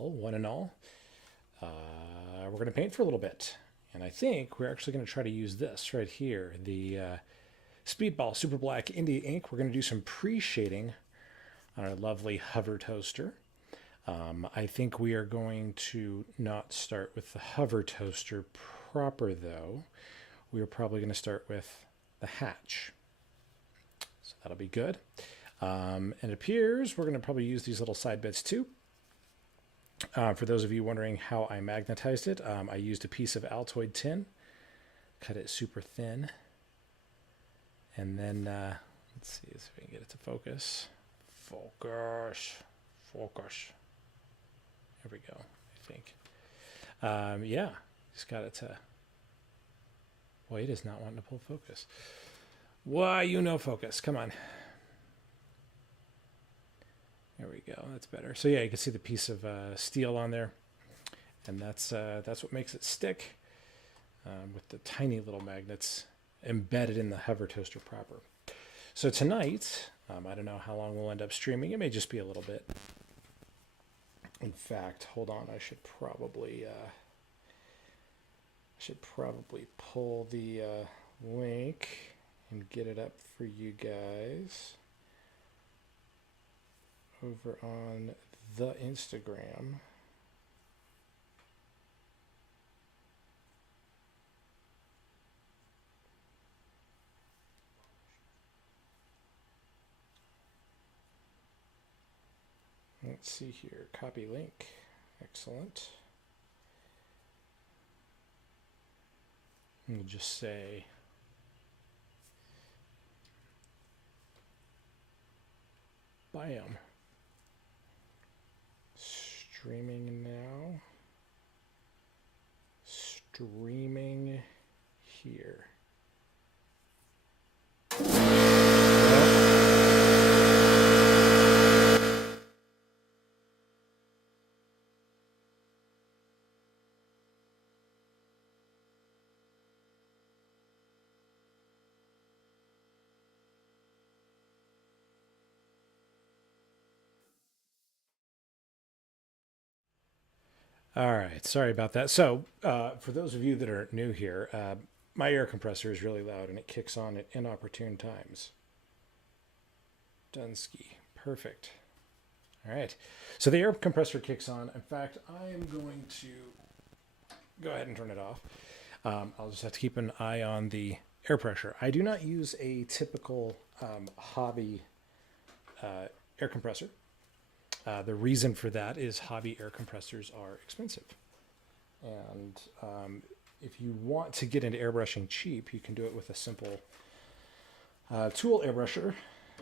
one and all. We're going to paint for a little bit. And I think we're actually going to try to use this right here, the Speedball Super Black India ink. We're going to do some pre-shading on our lovely HoverToaster. I think we are going to not start with the HoverToaster proper, though. We are probably going to start with the hatch. So that'll be good. And it appears we're going to probably use these little side bits too. For those of you wondering how I magnetized it, I used a piece of Altoid tin, cut it super thin, and then let's see if we can get it to focus. Focus. There we go, I think. Yeah, just got it to... Boy, it is not wanting to pull focus. Why, you know focus. Come on. There we go. That's better. So yeah, you can see the piece of steel on there, and that's what makes it stick with the tiny little magnets embedded in the HoverToaster proper. So tonight, I don't know how long we'll end up streaming. It may just be a little bit. In fact, hold on. I should probably pull the link and get it up for you guys over on the Instagram. Let's see here, copy link, excellent. We'll just say biome. Streaming now. Streaming here. All right, sorry about that. So for those of you that are new here, my air compressor is really loud and it kicks on at inopportune times. Dunsky, perfect. All right, so the air compressor kicks on. In fact, I am going to go ahead and turn it off. I'll just have to keep an eye on the air pressure. I do not use a typical hobby air compressor. The reason for that is hobby air compressors are expensive. And if you want to get into airbrushing cheap, you can do it with a simple tool airbrusher,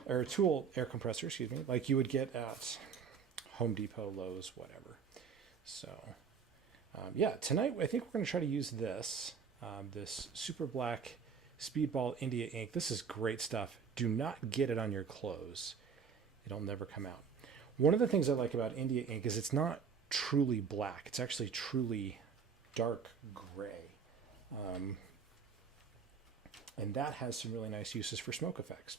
or tool air compressor, excuse me, like you would get at Home Depot, Lowe's, whatever. So yeah, tonight I think we're going to try to use this, this Super Black Speedball India ink. This is great stuff. Do not get it on your clothes. It'll never come out. One of the things I like about India ink is it's not truly black. It's actually truly dark gray. And that has some really nice uses for smoke effects.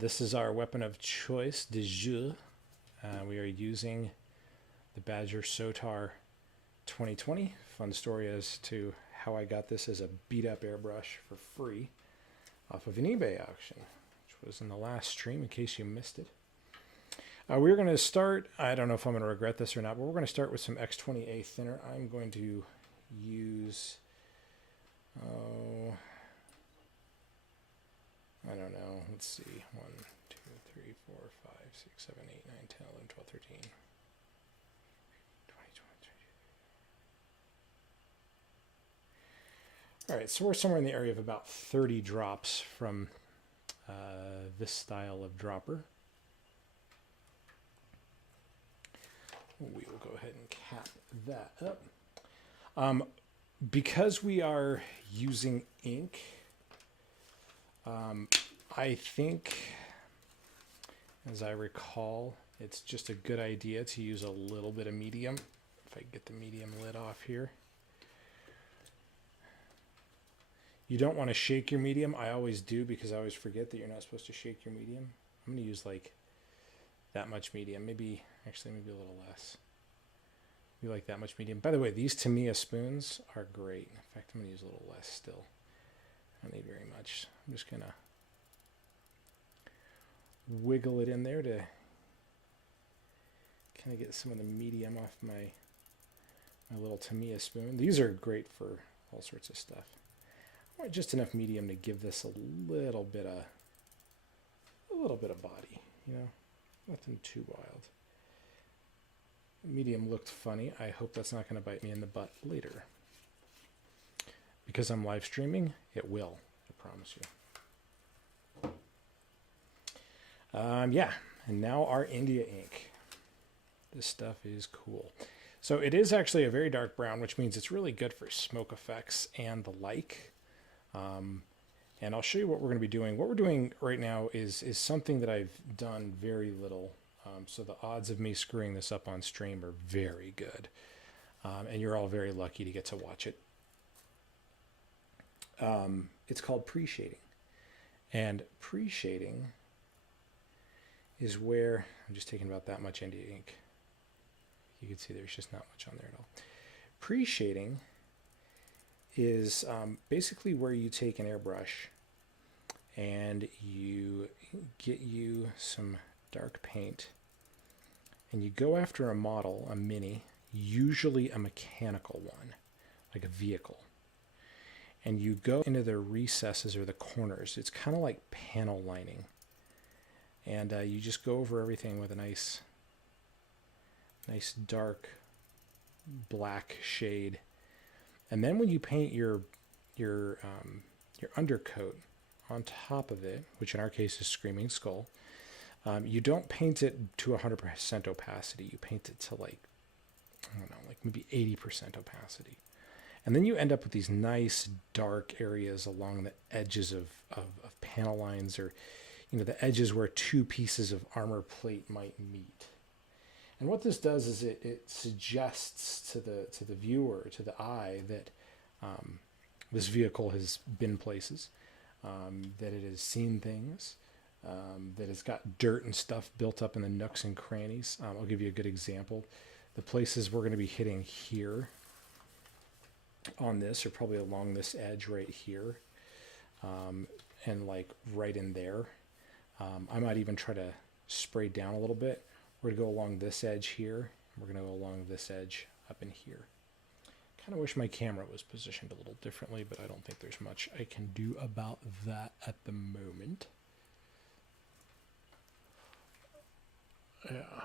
This is our weapon of choice, de jeu. We are using the Badger Sotar 2020. Fun story as to how I got this as a beat-up airbrush for free off of an eBay auction, which was in the last stream in case you missed it. We're going to start, I don't know if I'm going to regret this or not, but we're going to start with some X20A thinner. I'm going to use, I don't know, let's see, 1, 2, 3, 4, 5, 6, 7, 8, 9, 10, 11, 12, 13, 20, 22. All right, so we're somewhere in the area of about 30 drops from this style of dropper. We will go ahead and cap that up. Because we are using ink, I think, as I recall, it's just a good idea to use a little bit of medium. If I can get the medium lid off here. You don't want to shake your medium. I always do because I always forget that you're not supposed to shake your medium. I'm going to use like that much medium, maybe a little less. We like that much medium. By the way, these Tamiya spoons are great. In fact, I'm going to use a little less still. I don't need very much. I'm just going to wiggle it in there to kind of get some of the medium off my little Tamiya spoon. These are great for all sorts of stuff. I want just enough medium to give this a little bit of body, you know, nothing too wild. Medium looked funny. I hope that's not going to bite me in the butt later. Because I'm live streaming, it will, I promise you. Yeah, and now our India ink. This stuff is cool. So it is actually a very dark brown, which means it's really good for smoke effects and the like. And I'll show you what we're going to be doing. What we're doing right now is something that I've done very little. So the odds of me screwing this up on stream are very good. And you're all very lucky to get to watch it. It's called PreShading. And PreShading is where, I'm just taking about that much India ink. You can see there's just not much on there at all. PreShading is basically where you take an airbrush and you get you some dark paint and you go after a model, a mini, usually a mechanical one, like a vehicle. And you go into the recesses or the corners. It's kind of like panel lining. And you just go over everything with a nice dark black shade. And then when you paint your undercoat on top of it, which in our case is Screaming Skull, you don't paint it to 100% opacity. You paint it to like, I don't know, like maybe 80% opacity. And then you end up with these nice dark areas along the edges of panel lines, or you know, the edges where two pieces of armor plate might meet. And what this does is it suggests to the viewer, to the eye, that this vehicle has been places, that it has seen things, that it's got dirt and stuff built up in the nooks and crannies. I'll give you a good example. The places we're going to be hitting here on this are probably along this edge right here, and like right in there. I might even try to spray down a little bit. We're going to go along this edge here. We're going to go along this edge up in here. Kind of wish my camera was positioned a little differently, but I don't think there's much I can do about that at the moment. Yeah.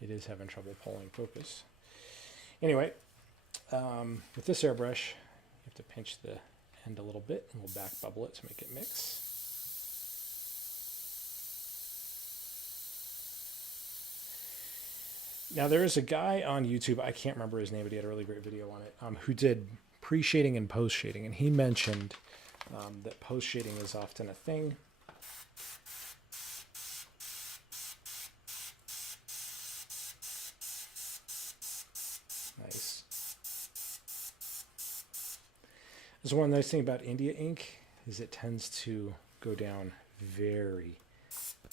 It is having trouble pulling focus. Anyway, with this airbrush, you have to pinch the end a little bit, and we'll back bubble it to make it mix. Now, there is a guy on YouTube, I can't remember his name, but he had a really great video on it, who did pre-shading and post-shading, and he mentioned that post-shading is often a thing. Nice. There's one nice thing about India ink is it tends to go down very,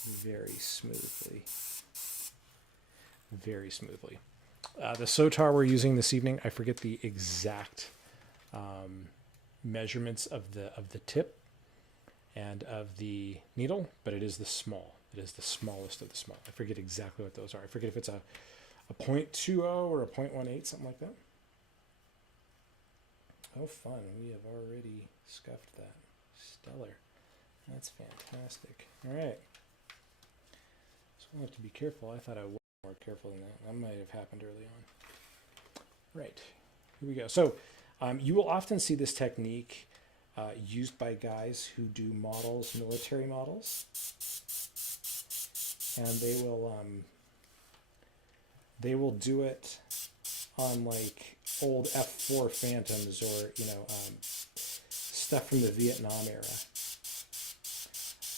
very smoothly. Very smoothly. The Sotar we're using this evening, I forget the exact measurements of the tip and of the needle, but it is the small. It is the smallest of the small. I forget exactly what those are. I forget if it's a 0.20 or a 0.18, something like that. Oh, fun. We have already scuffed that. Stellar. That's fantastic. All right. So I'll have to be careful. I thought I was more careful than that. That might have happened early on. Right. Here we go. So you will often see this technique used by guys who do models, military models. And they will do it on like old F4 Phantoms or, you know, stuff from the Vietnam era.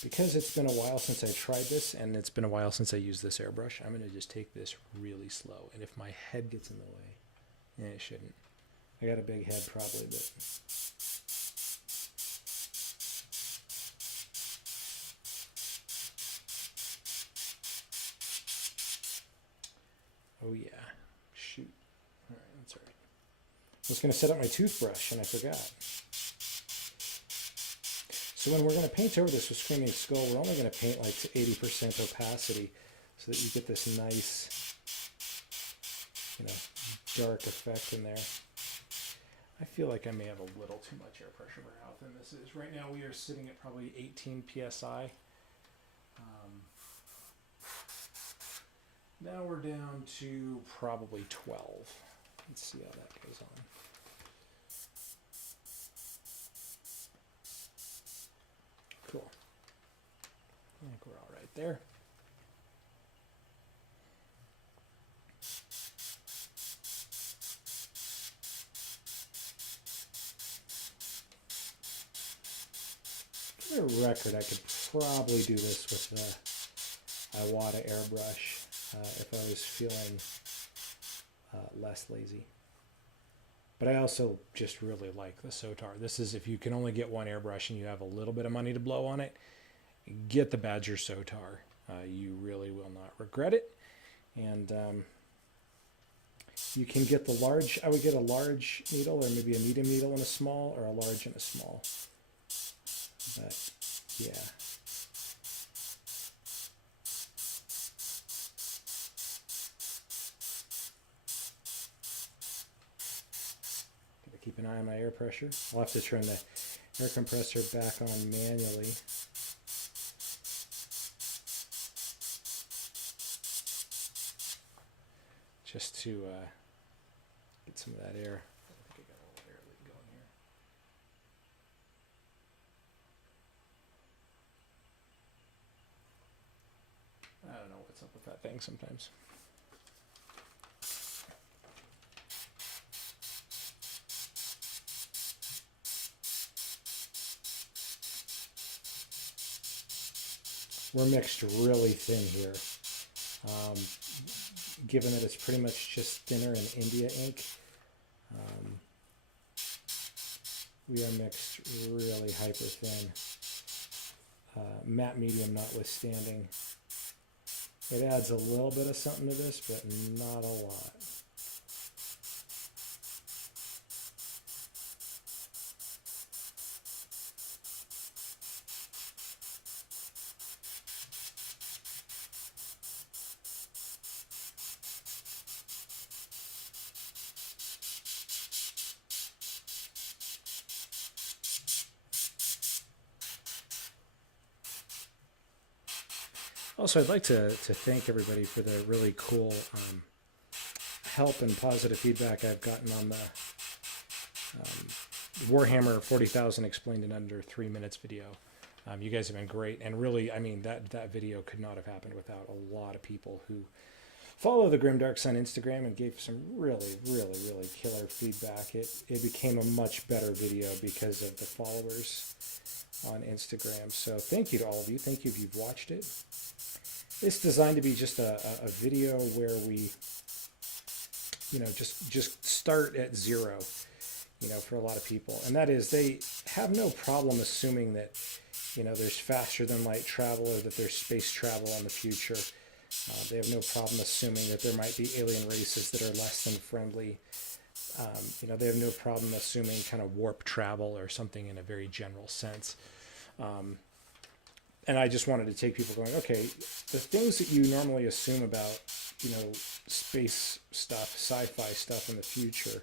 Because it's been a while since I tried this, and it's been a while since I used this airbrush, I'm going to just take this really slow. And if my head gets in the way, it shouldn't. I got a big head probably, but... Oh yeah, shoot. All right, that's all right. I was going to set up my toothbrush and I forgot. So when we're going to paint over this with Screaming Skull, we're only going to paint like to 80% opacity so that you get this nice, you know, dark effect in there. I feel like I may have a little too much air pressure per half than this is. Right now we are sitting at probably 18 psi. Now we're down to probably 12. Let's see how that goes on. Cool. I think we're all right there. For the record, I could probably do this with the Iwata airbrush if I was feeling less lazy. But I also just really like the Sotar. This is, if you can only get one airbrush and you have a little bit of money to blow on it, get the Badger Sotar. You really will not regret it. And you can get the large, I would get a large needle or maybe a medium needle and a small, or a large and a small. But yeah. Gotta keep an eye on my air pressure. I'll have to turn the air compressor back on manually. Just to get some of that air. I think I got a little air leak going here. I don't know what's up with that thing sometimes. We're mixed really thin here. Given that it's pretty much just thinner and India ink, we are mixed really hyper thin. Matte medium notwithstanding. It adds a little bit of something to this, but not a lot. Also, I'd like to thank everybody for the really cool help and positive feedback I've gotten on the Warhammer 40,000 Explained in Under 3 Minutes video. You guys have been great, and really, I mean, that video could not have happened without a lot of people who follow the Grimdarks on Instagram and gave some really killer feedback. It became a much better video because of the followers on Instagram. So thank you to all of you. Thank you if you've watched it. It's designed to be just a video where we, you know, just start at zero, you know, for a lot of people. And that is, they have no problem assuming that, you know, there's faster than light travel or that there's space travel in the future. They have no problem assuming that there might be alien races that are less than friendly. You know, they have no problem assuming kind of warp travel or something in a very general sense. And I just wanted to take people going, okay, the things that you normally assume about, you know, space stuff, sci-fi stuff in the future,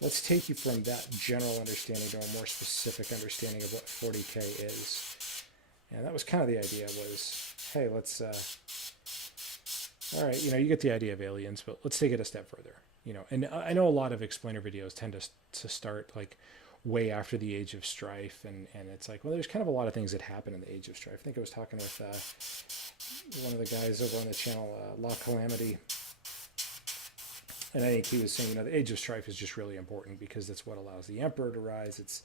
let's take you from that general understanding to a more specific understanding of what 40K is. And that was kind of the idea, was, hey, let's, all right, you know, you get the idea of aliens, but let's take it a step further, you know. And I know a lot of explainer videos tend to start like way after the Age of Strife, and it's like, well, there's kind of a lot of things that happen in the Age of Strife. I think I was talking with one of the guys over on the channel, La Calamity, and I think he was saying, you know, the Age of Strife is just really important because that's what allows the Emperor to rise. It's,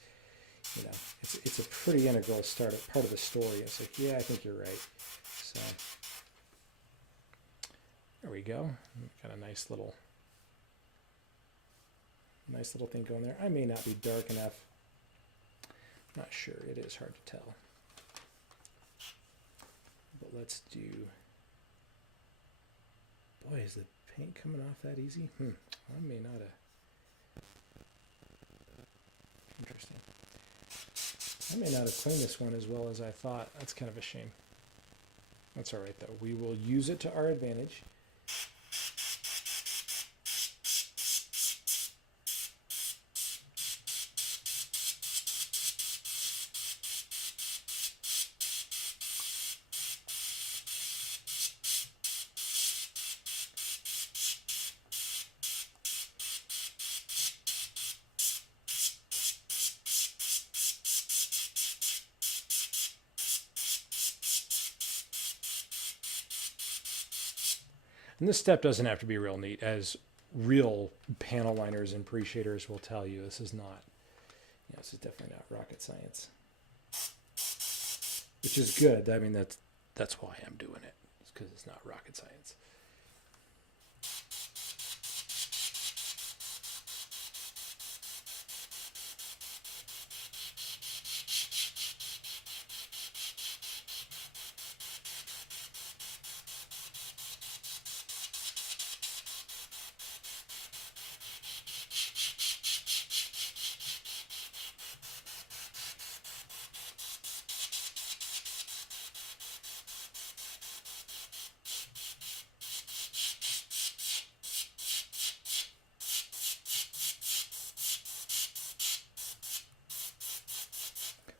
you know, it's a pretty integral part of the story. It's like, yeah, I think you're right. So there we go. Got a nice little thing going there. I may not be dark enough. Not sure. It is hard to tell. But let's do... Boy, is the paint coming off that easy? I may not have. Interesting. I may not have cleaned this one as well as I thought. That's kind of a shame. That's all right, though. We will use it to our advantage. And this step doesn't have to be real neat, as real panel liners and pre-shaders will tell you. This is not, this is definitely not rocket science, which is good. I mean, that's why I'm doing it. It's because it's not rocket science.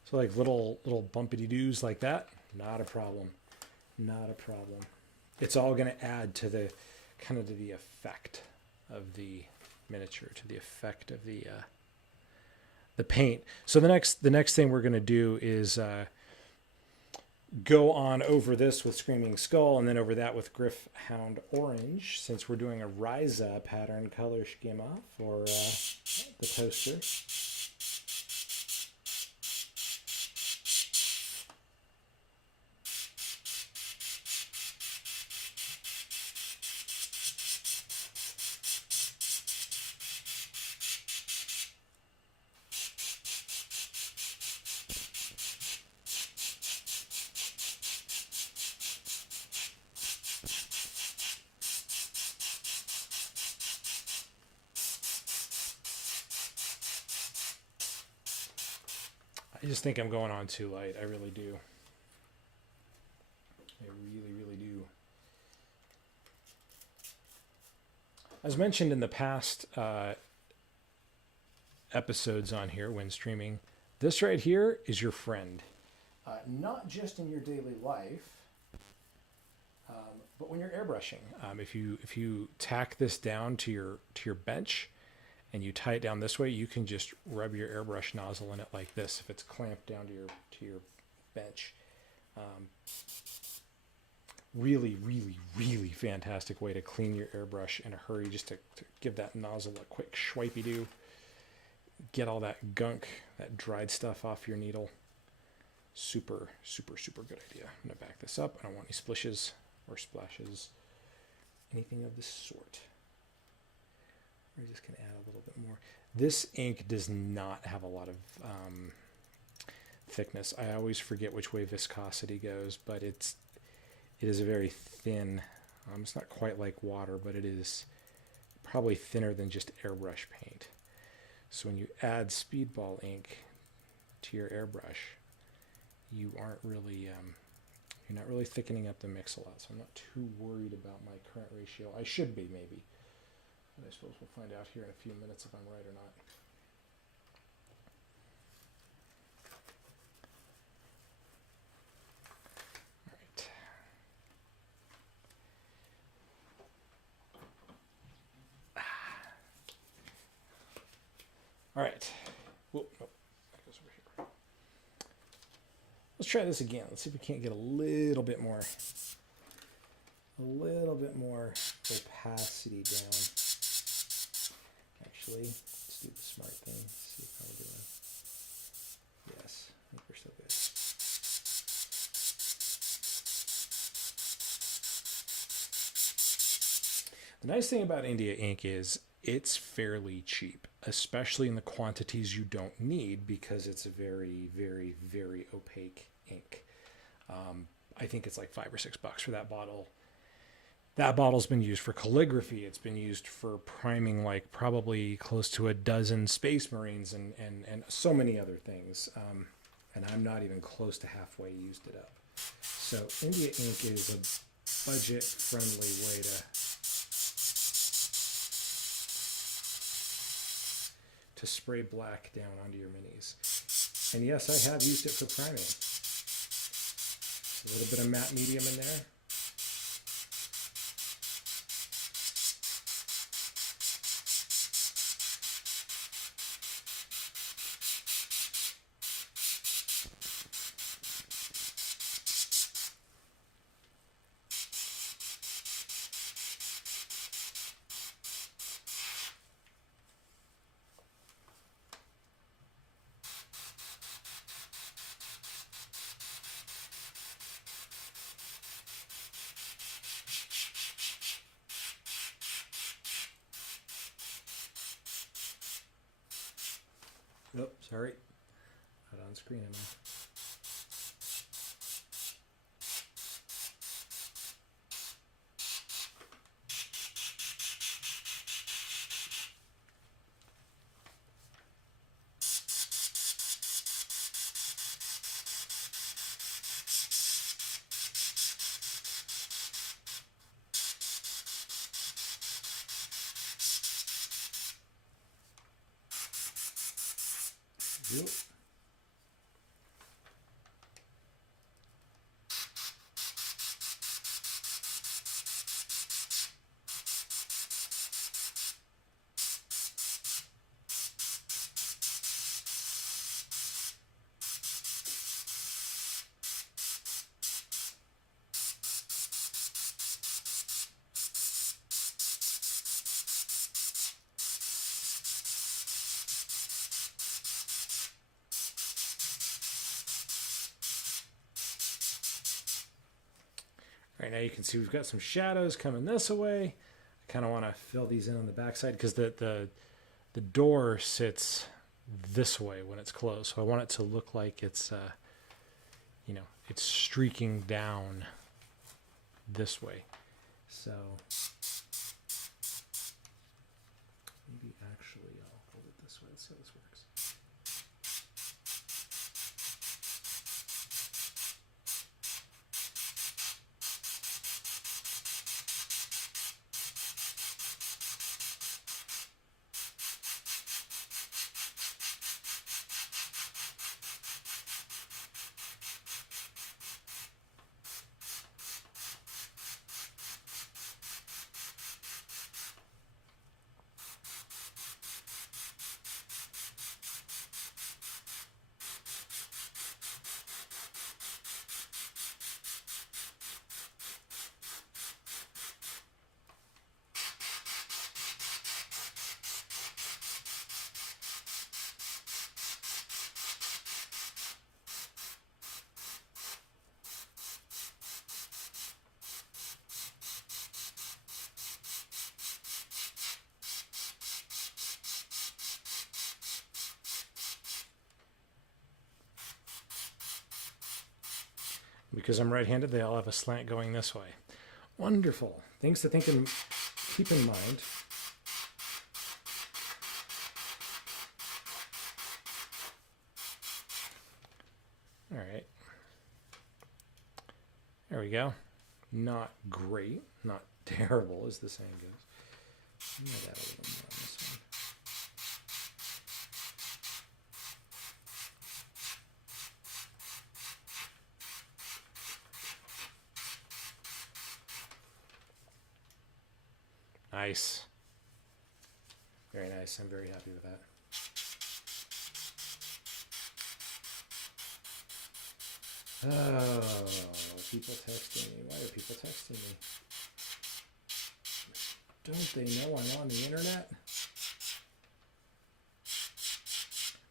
So like little bumpity-doos like that, not a problem. Not a problem. It's all going to add to the kind of to the effect of the miniature, to the effect of the paint. So the next thing we're going to do is go on over this with Screaming Skull, and then over that with Gryph-hound Orange, since we're doing a Ryza pattern color schema for the toaster. I just think I'm going on too light. I really do. I really, really do. As mentioned in the past episodes on here when streaming, this right here is your friend. Not just in your daily life, but when you're airbrushing. If you tack this down to your bench, and you tie it down this way, you can just rub your airbrush nozzle in it like this if it's clamped down to your bench. Really, really, really fantastic way to clean your airbrush in a hurry, just to give that nozzle a quick swipey-do. Get all that gunk, that dried stuff off your needle. Super, super, super good idea. I'm going to back this up. I don't want any splishes or splashes, anything of the sort. We're just going to add a little bit more. This ink does not have a lot of thickness. I always forget which way viscosity goes, but it is a very thin. It's not quite like water, but it is probably thinner than just airbrush paint. So when you add speedball ink to your airbrush, you aren't really you're not really thickening up the mix a lot. So I'm not too worried about my current ratio. I should be, maybe. But I suppose we'll find out here in a few minutes if I'm right or not. All right. Whoop, nope. That goes over here. Let's try this again. Let's see if we can't get a little bit more opacity down. Actually, let's do the smart thing. Let's see how we're doing. Yes, I think we're still good. The nice thing about India ink is it's fairly cheap, especially in the quantities you don't need, because it's a very, very, very opaque ink. I think it's like $5 or $6 for that bottle. that bottle's been used for calligraphy. It's been used for priming like probably close to a dozen Space Marines and so many other things. And I'm not even close to halfway used it up. So India ink is a budget-friendly way to spray black down onto your minis. And yes, I have used it for priming. A little bit of matte medium in there. Oh, sorry. Not on screen enough. Yep. Right now you can see we've got some shadows coming this way. I kind of want to fill these in on the backside because the door sits this way when it's closed. So I want it to look like it's, you know, it's streaking down this way. So maybe actually I'll hold it this way. Let's see how this works. Because I'm right-handed, they all have a slant going this way. Wonderful. Things to keep in mind. All right. There we go. Not great, not terrible, as the saying goes. Might add a little more on this one. Nice. Very nice. I'm very happy with that. Oh, people texting me. Why are people texting me? Don't they know I'm on the internet?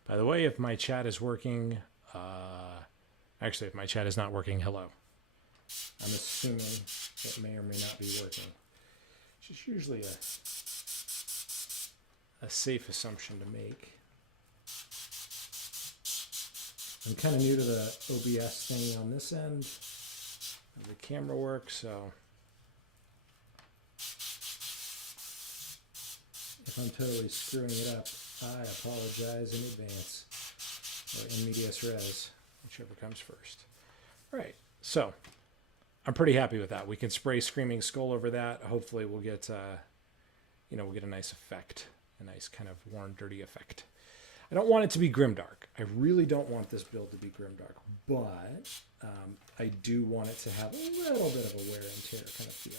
By the way, if my chat is working, actually, if my chat is not working, hello. I'm assuming it may or may not be working. Which is usually a safe assumption to make. I'm kind of new to the OBS thing on this end of the camera work, so If I'm totally screwing it up, I apologize in advance, or in medias res, whichever comes first. All right, so I'm pretty happy with that. We can spray Screaming Skull over that. Hopefully we'll get, we'll get a nice effect, a nice kind of worn, dirty effect. I don't want it to be grimdark. I really don't want this build to be grimdark, but I do want it to have a little bit of a wear and tear kind of feel.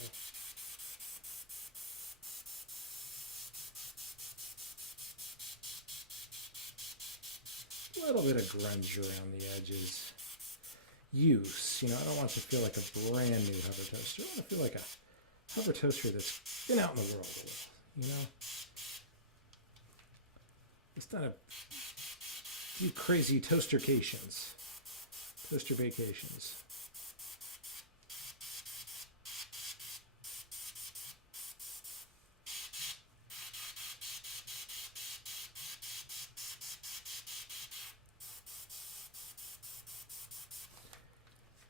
A little bit of grunge around the edges. Use, I don't want it to feel like a brand new HoverToaster. I want it to feel like a HoverToaster that's been out in the world a little, It's done a few crazy toaster-cations, toaster vacations.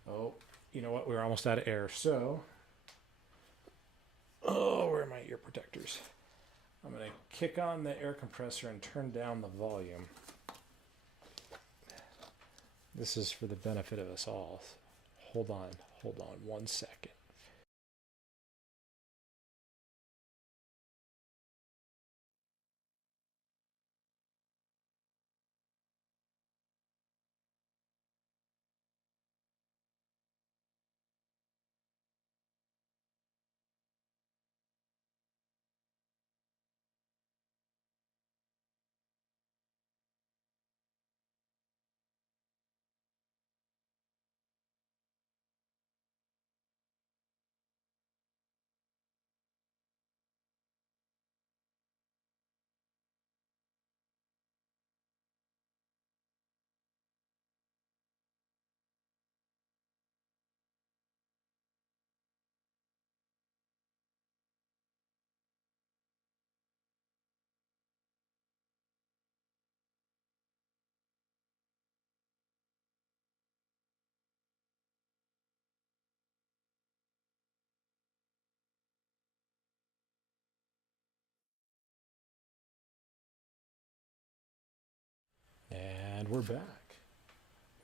Oh, you know what? We're almost out of air, so... Oh, where are my ear protectors? I'm going to kick on the air compressor and turn down the volume. This is for the benefit of us all. Hold on 1 second. And we're back.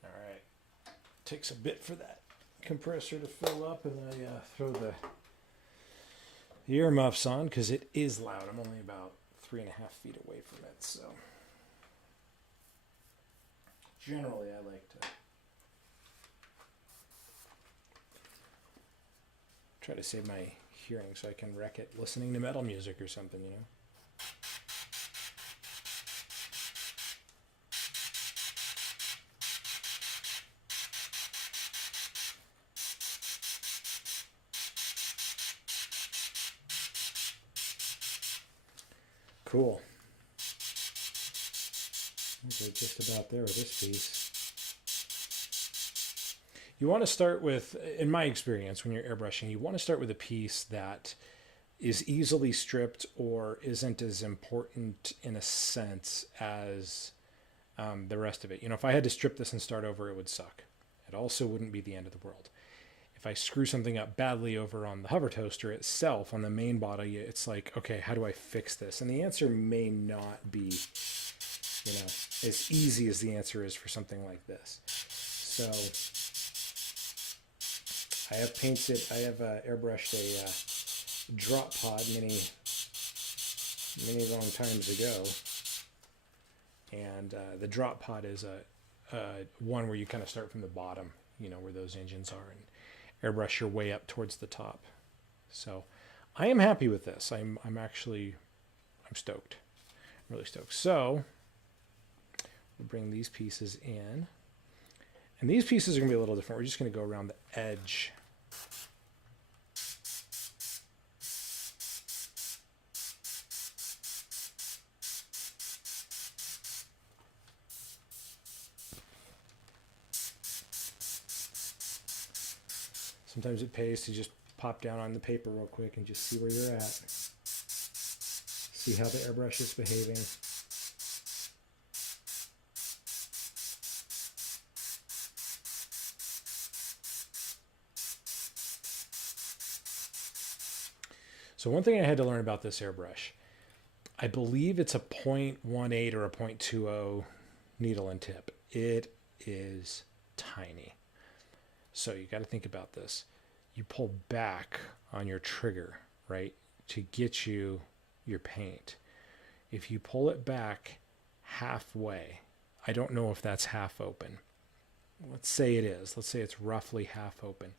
All right. Takes a bit for that compressor to fill up, and I throw the earmuffs on because it is loud. I'm only about 3.5 feet away from it, so generally I like to try to save my hearing so I can wreck it listening to metal music or something, Cool. I think we're just about there with this piece. You want to start with, in my experience, when you're airbrushing, you want to start with a piece that is easily stripped or isn't as important in a sense as the rest of it. If I had to strip this and start over, it would suck. It also wouldn't be the end of the world. If I screw something up badly over on the HoverToaster itself, on the main body, it's like, okay, how do I fix this? And the answer may not be, as easy as the answer is for something like this. So I have airbrushed a drop pod many long times ago. And the drop pod is a one where you kind of start from the bottom, where those engines are, and airbrush your way up towards the top. So I am happy with this. I'm stoked. I'm really stoked. So we'll bring these pieces in. And these pieces are going to be a little different. We're just going to go around the edge. Sometimes it pays to just pop down on the paper real quick and just see where you're at. See how the airbrush is behaving. So one thing I had to learn about this airbrush, I believe it's a 0.18 or a 0.20 needle and tip. It is tiny. So you got to think about this. You pull back on your trigger, right, to get you your paint. If you pull it back halfway, I don't know if that's half open. Let's say it is. Let's say it's roughly half open.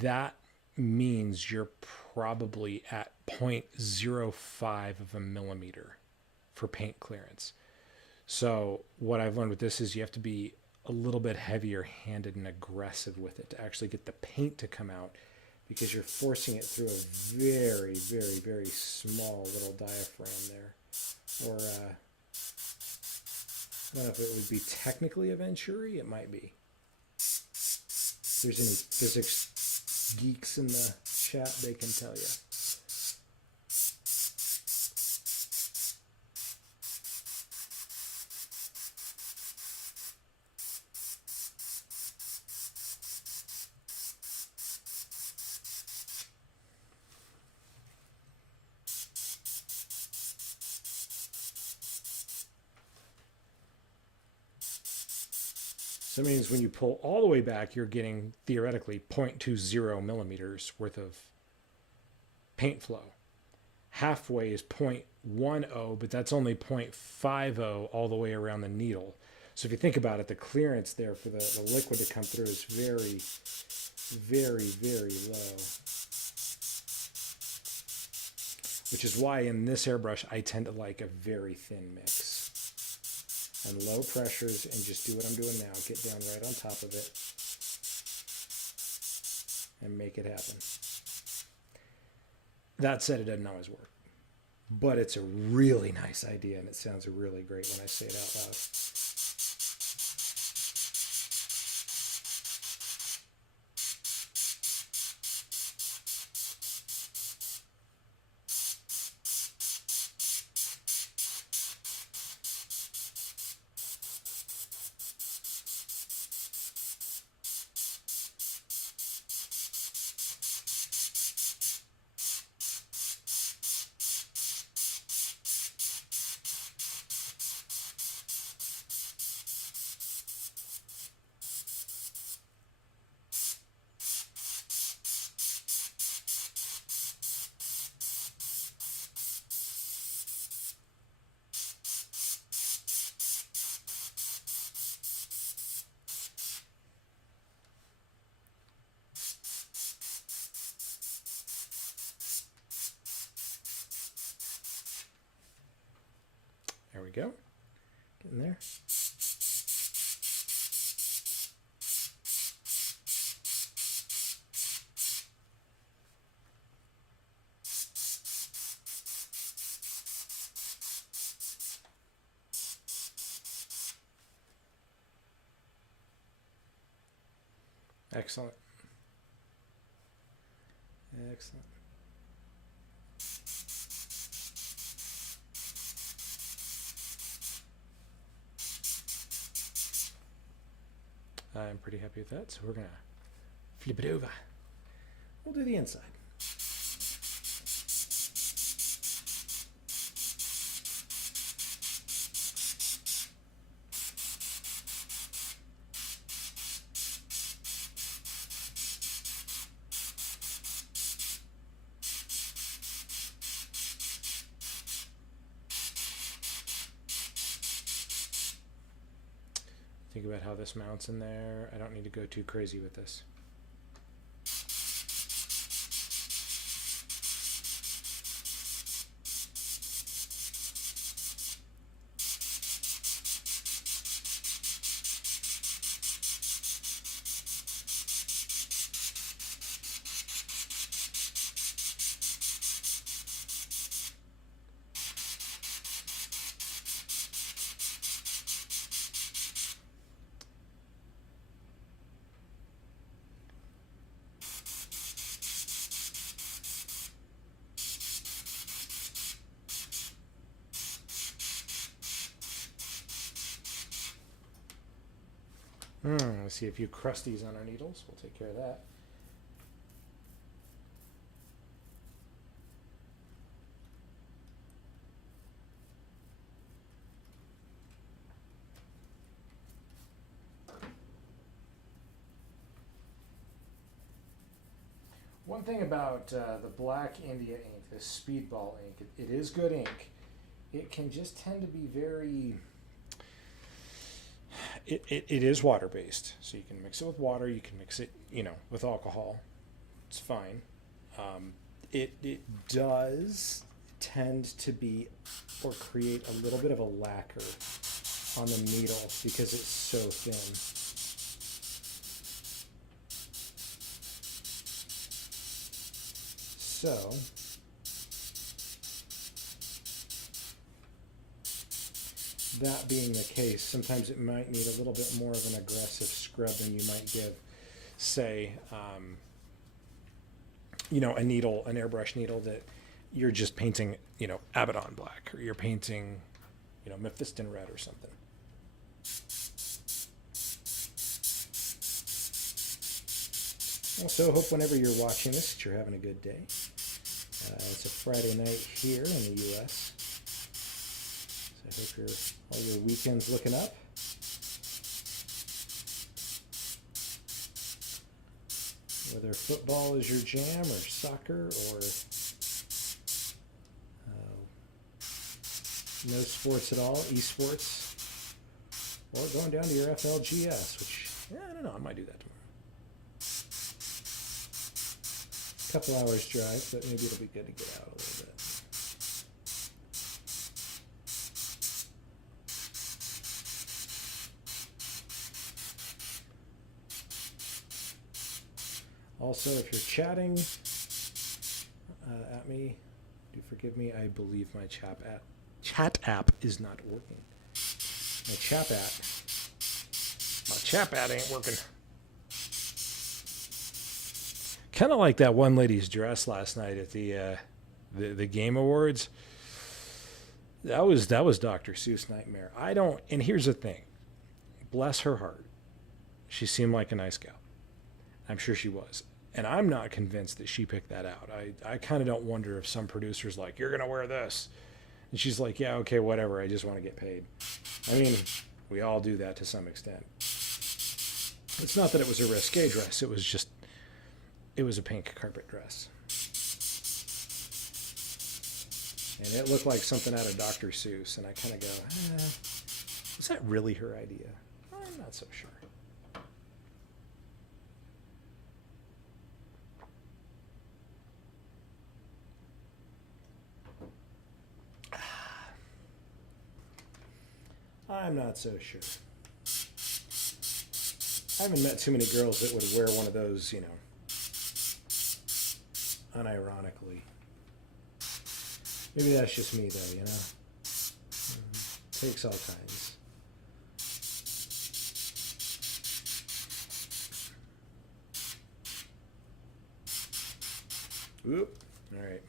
That means you're probably at 0.05 of a millimeter for paint clearance. So what I've learned with this is you have to be a little bit heavier handed and aggressive with it to actually get the paint to come out, because you're forcing it through a very, very, very small little diaphragm there. Or I don't know if it would be technically a venturi. It might be. If there's any physics geeks in the chat, they can tell you. So it means when you pull all the way back, you're getting theoretically 0.20 millimeters worth of paint flow. Halfway is 0.10, but that's only 0.50 all the way around the needle. So if you think about it, the clearance there for the liquid to come through is very, very, very low. Which is why in this airbrush, I tend to like a very thin mix. And low pressures, and just do what I'm doing now. Get down right on top of it and make it happen. That said, it doesn't always work, but it's a really nice idea, and it sounds really great when I say it out loud. There we go. Getting there. Excellent. Excellent. I'm pretty happy with that, so we're going to flip it over. We'll do the inside. Think about how this mounts in there. I don't need to go too crazy with this. Let's see a few crusties on our needles. We'll take care of that. One thing about the Black India ink, this Speedball ink, it is good ink. It can just tend to be very... It is water-based, so you can mix it with water, you can mix it, you know, with alcohol. It's fine. It does tend to be or create a little bit of a lacquer on the needle because it's so thin. So that being the case, sometimes it might need a little bit more of an aggressive scrub than you might give, say, you know, a needle, an airbrush needle that you're just painting, you know, Abaddon black, or you're painting, you know, Mephiston red or something. Also, hope whenever you're watching this that you're having a good day. It's a Friday night here in the U.S. So I hope all your weekend's looking up. Whether football is your jam, or soccer, or no sports at all, esports, or going down to your FLGS, which, I don't know, I might do that tomorrow. A couple hours drive, but maybe it'll be good to get out a little bit. Also, if you're chatting at me, do forgive me. I believe my chat app is not working. My chat app ain't working. Kind of like that one lady's dress last night at the Game Awards. That was Dr. Seuss nightmare. And here's the thing. Bless her heart. She seemed like a nice gal. I'm sure she was. And I'm not convinced that she picked that out. I kind of don't wonder if some producer's like, you're going to wear this. And she's like, yeah, okay, whatever. I just want to get paid. I mean, we all do that to some extent. It's not that it was a risque dress. It was a pink carpet dress. And it looked like something out of Dr. Seuss. And I kind of go, was that really her idea? I'm not so sure. I'm not so sure. I haven't met too many girls that would wear one of those, you know, unironically. Maybe that's just me, though, you know? Takes all kinds. Oop. All right.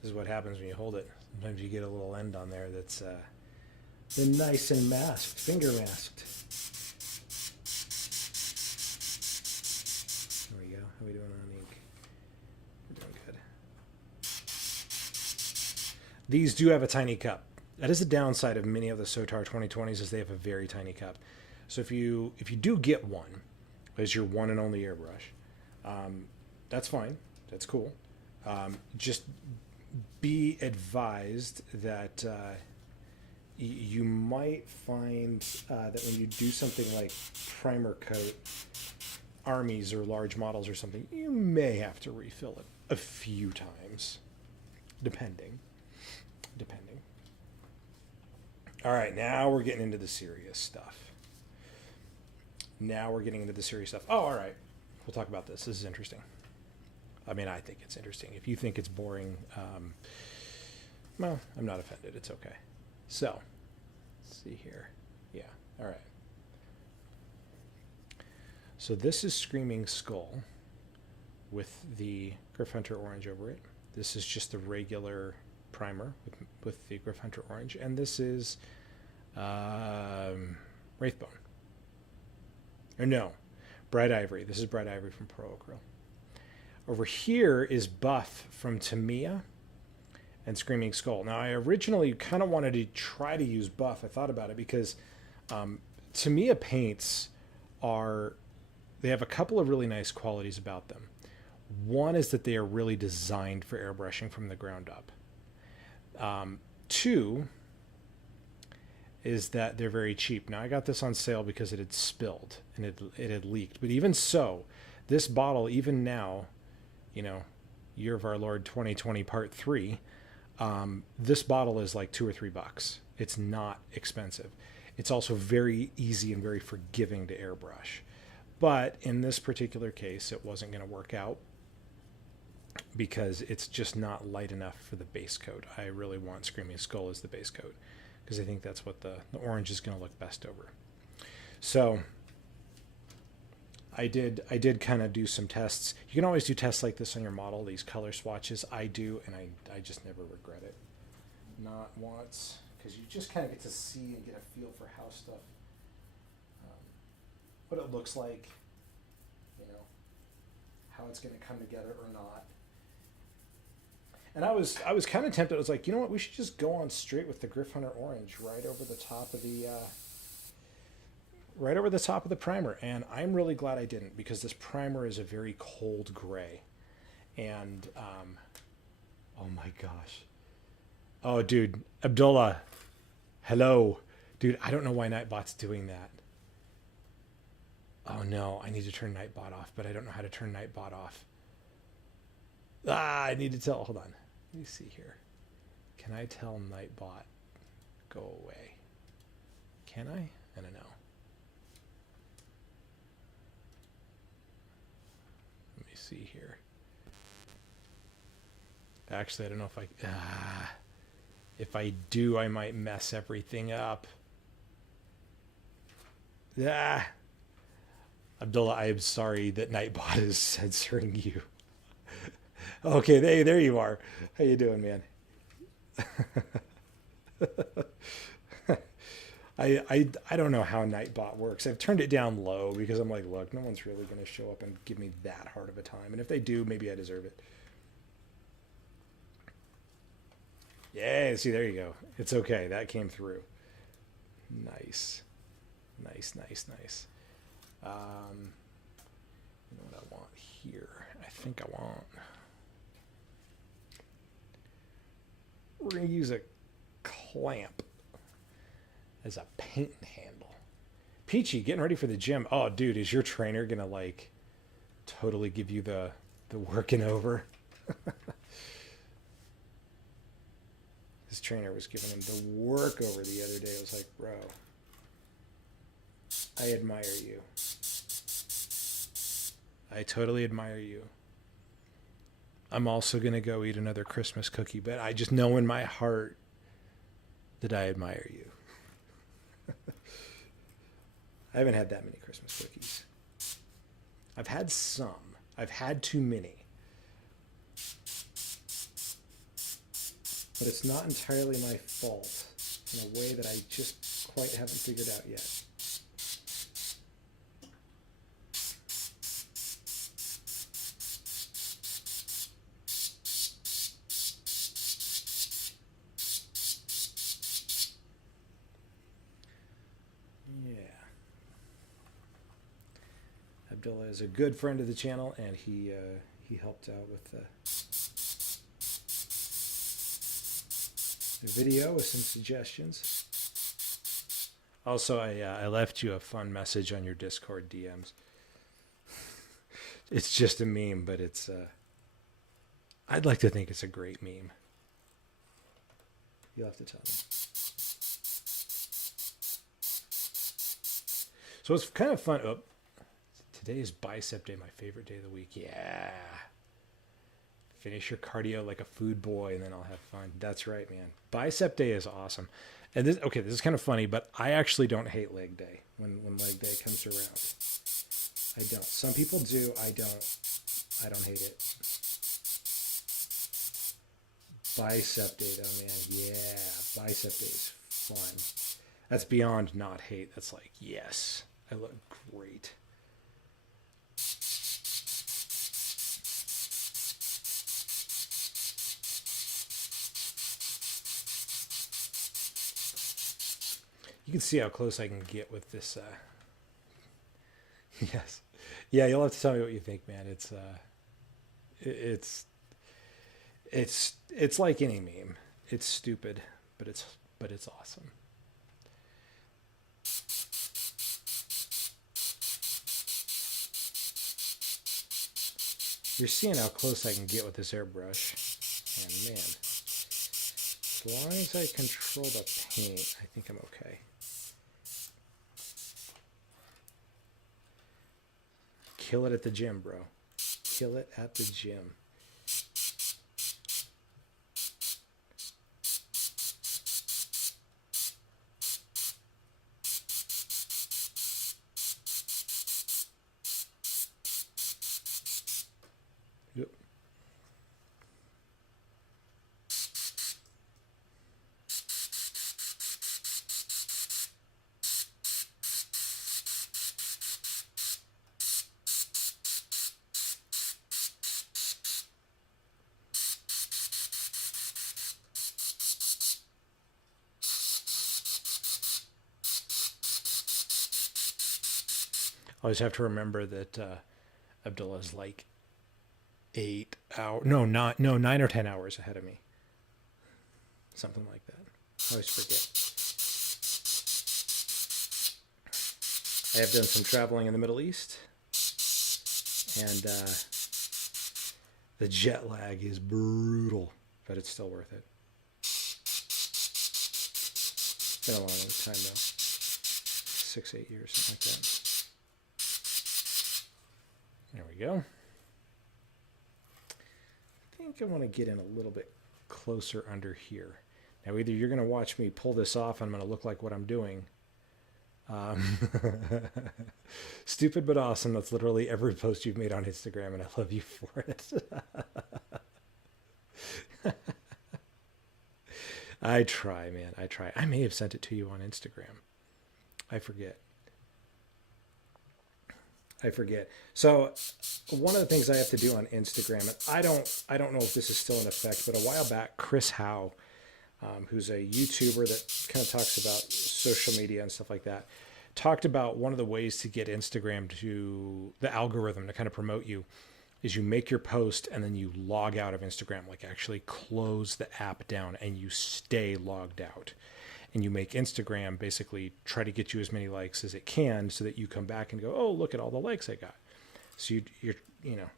This is what happens when you hold it. Sometimes you get a little end on there that's been nice and masked, finger masked. There we go. How are we doing on ink? We're doing good. These do have a tiny cup. That is the downside of many of the Sotar 2020s, is they have a very tiny cup. So if you do get one as your one and only airbrush, that's fine. That's cool. Just be advised that you might find that when you do something like primer coat armies or large models or something, you may have to refill it a few times, depending. All right, now we're getting into the serious stuff. Oh, all right. We'll talk about this. This is interesting. I mean, I think it's interesting. If you think it's boring, well, I'm not offended. It's okay. So, let's see here. Yeah, all right. So this is Screaming Skull with the Griff Hunter orange over it. This is just the regular primer with the Griff Hunter orange. And this is Wraithbone. Or no, Bright Ivory. This is Bright Ivory from Pro Acryl. Over here is Buff from Tamiya and Screaming Skull. Now, I originally kind of wanted to try to use Buff. I thought about it because Tamiya paints they have a couple of really nice qualities about them. One is that they are really designed for airbrushing from the ground up. Two is that they're very cheap. Now, I got this on sale because it had spilled and it had leaked. But even so, this bottle, even now, you know, year of our Lord 2020 part 3, this bottle is like $2 or $3. It's not expensive. It's also very easy and very forgiving to airbrush. But in this particular case, it wasn't going to work out because it's just not light enough for the base coat. I really want Screaming Skull as the base coat because I think that's what the orange is going to look best over. So I did kind of do some tests. You can always do tests like this on your model, these color swatches. I do, and I just never regret it. Not once, because you just kind of get to see and get a feel for how stuff, what it looks like, you know, how it's going to come together or not. And I was kind of tempted. I was like, you know what? We should just go on straight with the Griff Hunter Orange right over the top of the primer. And I'm really glad I didn't, because this primer is a very cold gray. And oh my gosh. Oh, dude, Abdullah, hello, dude. I don't know why Nightbot's doing that. Oh no, I need to turn Nightbot off, but I don't know how to turn Nightbot off. I need to tell. Hold on. Let me see here. Can I tell Nightbot go away? Can I? I don't know. Let me see here. Actually, I don't know if I do, I might mess everything up. Abdullah, I am sorry that Nightbot is censoring you. Okay, there you are. How you doing, man? I don't know how Nightbot works. I've turned it down low because I'm like, look, no one's really going to show up and give me that hard of a time. And if they do, maybe I deserve it. Yeah, see, there you go. It's okay. That came through. Nice. Nice, nice, nice. You know what I want here? I think I want... We're going to use a clamp as a paint handle. Peachy, getting ready for the gym. Oh, dude, is your trainer going to, like, totally give you the working over? His trainer was giving him the work over the other day. I was like, bro, I admire you. I totally admire you. I'm also going to go eat another Christmas cookie, but I just know in my heart that I admire you. I haven't had that many Christmas cookies. I've had some. I've had too many. But it's not entirely my fault in a way that I just quite haven't figured out yet. Abdullah is a good friend of the channel, and he helped out with the video with some suggestions. Also, I left you a fun message on your Discord DMs. It's just a meme, but it's I'd like to think it's a great meme. You'll have to tell me. So it's kind of fun. Oh, today is bicep day, my favorite day of the week. Yeah. Finish your cardio like a food boy, and then I'll have fun. That's right, man. Bicep day is awesome. And this is kind of funny, but I actually don't hate leg day when leg day comes around. I don't. Some people do. I don't. I don't hate it. Bicep day, though, man. Yeah, bicep day is fun. That's beyond not hate. That's like, yes, I look great. You can see how close I can get with this. Yes. Yeah, you'll have to tell me what you think, man. It's It's like any meme. It's stupid, but it's awesome. You're seeing how close I can get with this airbrush. And man, as long as I control the paint, I think I'm okay. Kill it at the gym, bro. Kill it at the gym. Yep. Always have to remember that Abdullah's like 8 hours, no, 9 or 10 hours ahead of me. Something like that. I always forget. I have done some traveling in the Middle East, and the jet lag is brutal, but it's still worth it. It's been a long time though. 6-8 years, something like that. There we go. I think I want to get in a little bit closer under here. Now, either you're going to watch me pull this off and I'm going to look like what I'm doing. Stupid but awesome. That's literally every post you've made on Instagram, and I love you for it. I try, man. I try. I may have sent it to you on Instagram. I forget. So one of the things I have to do on Instagram, and I don't know if this is still in effect, but a while back, Chris Howe, who's a YouTuber that kind of talks about social media and stuff like that, talked about one of the ways to get Instagram to the algorithm to kind of promote you is you make your post and then you log out of Instagram, like actually close the app down and you stay logged out. And you make Instagram basically try to get you as many likes as it can so that you come back and go, oh, look at all the likes I got. So you're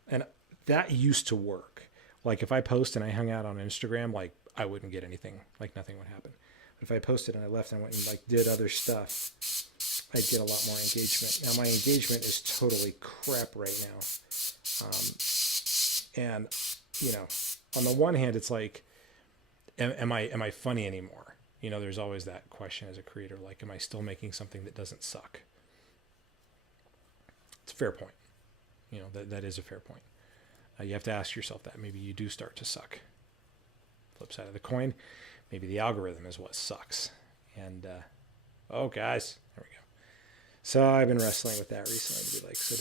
and that used to work. Like if I post and I hung out on Instagram, like I wouldn't get anything, like nothing would happen. But if I posted and I left and went and like did other stuff, I'd get a lot more engagement. Now my engagement is totally crap right now. And on the one hand, it's like, am I funny anymore? There's always that question as a creator, like, am I still making something that doesn't suck? It's a fair point. That is a fair point. You have to ask yourself that. Maybe you do start to suck. Flip side of the coin, maybe the algorithm is what sucks. And, oh, guys, there we go. So I've been wrestling with that recently to be like, so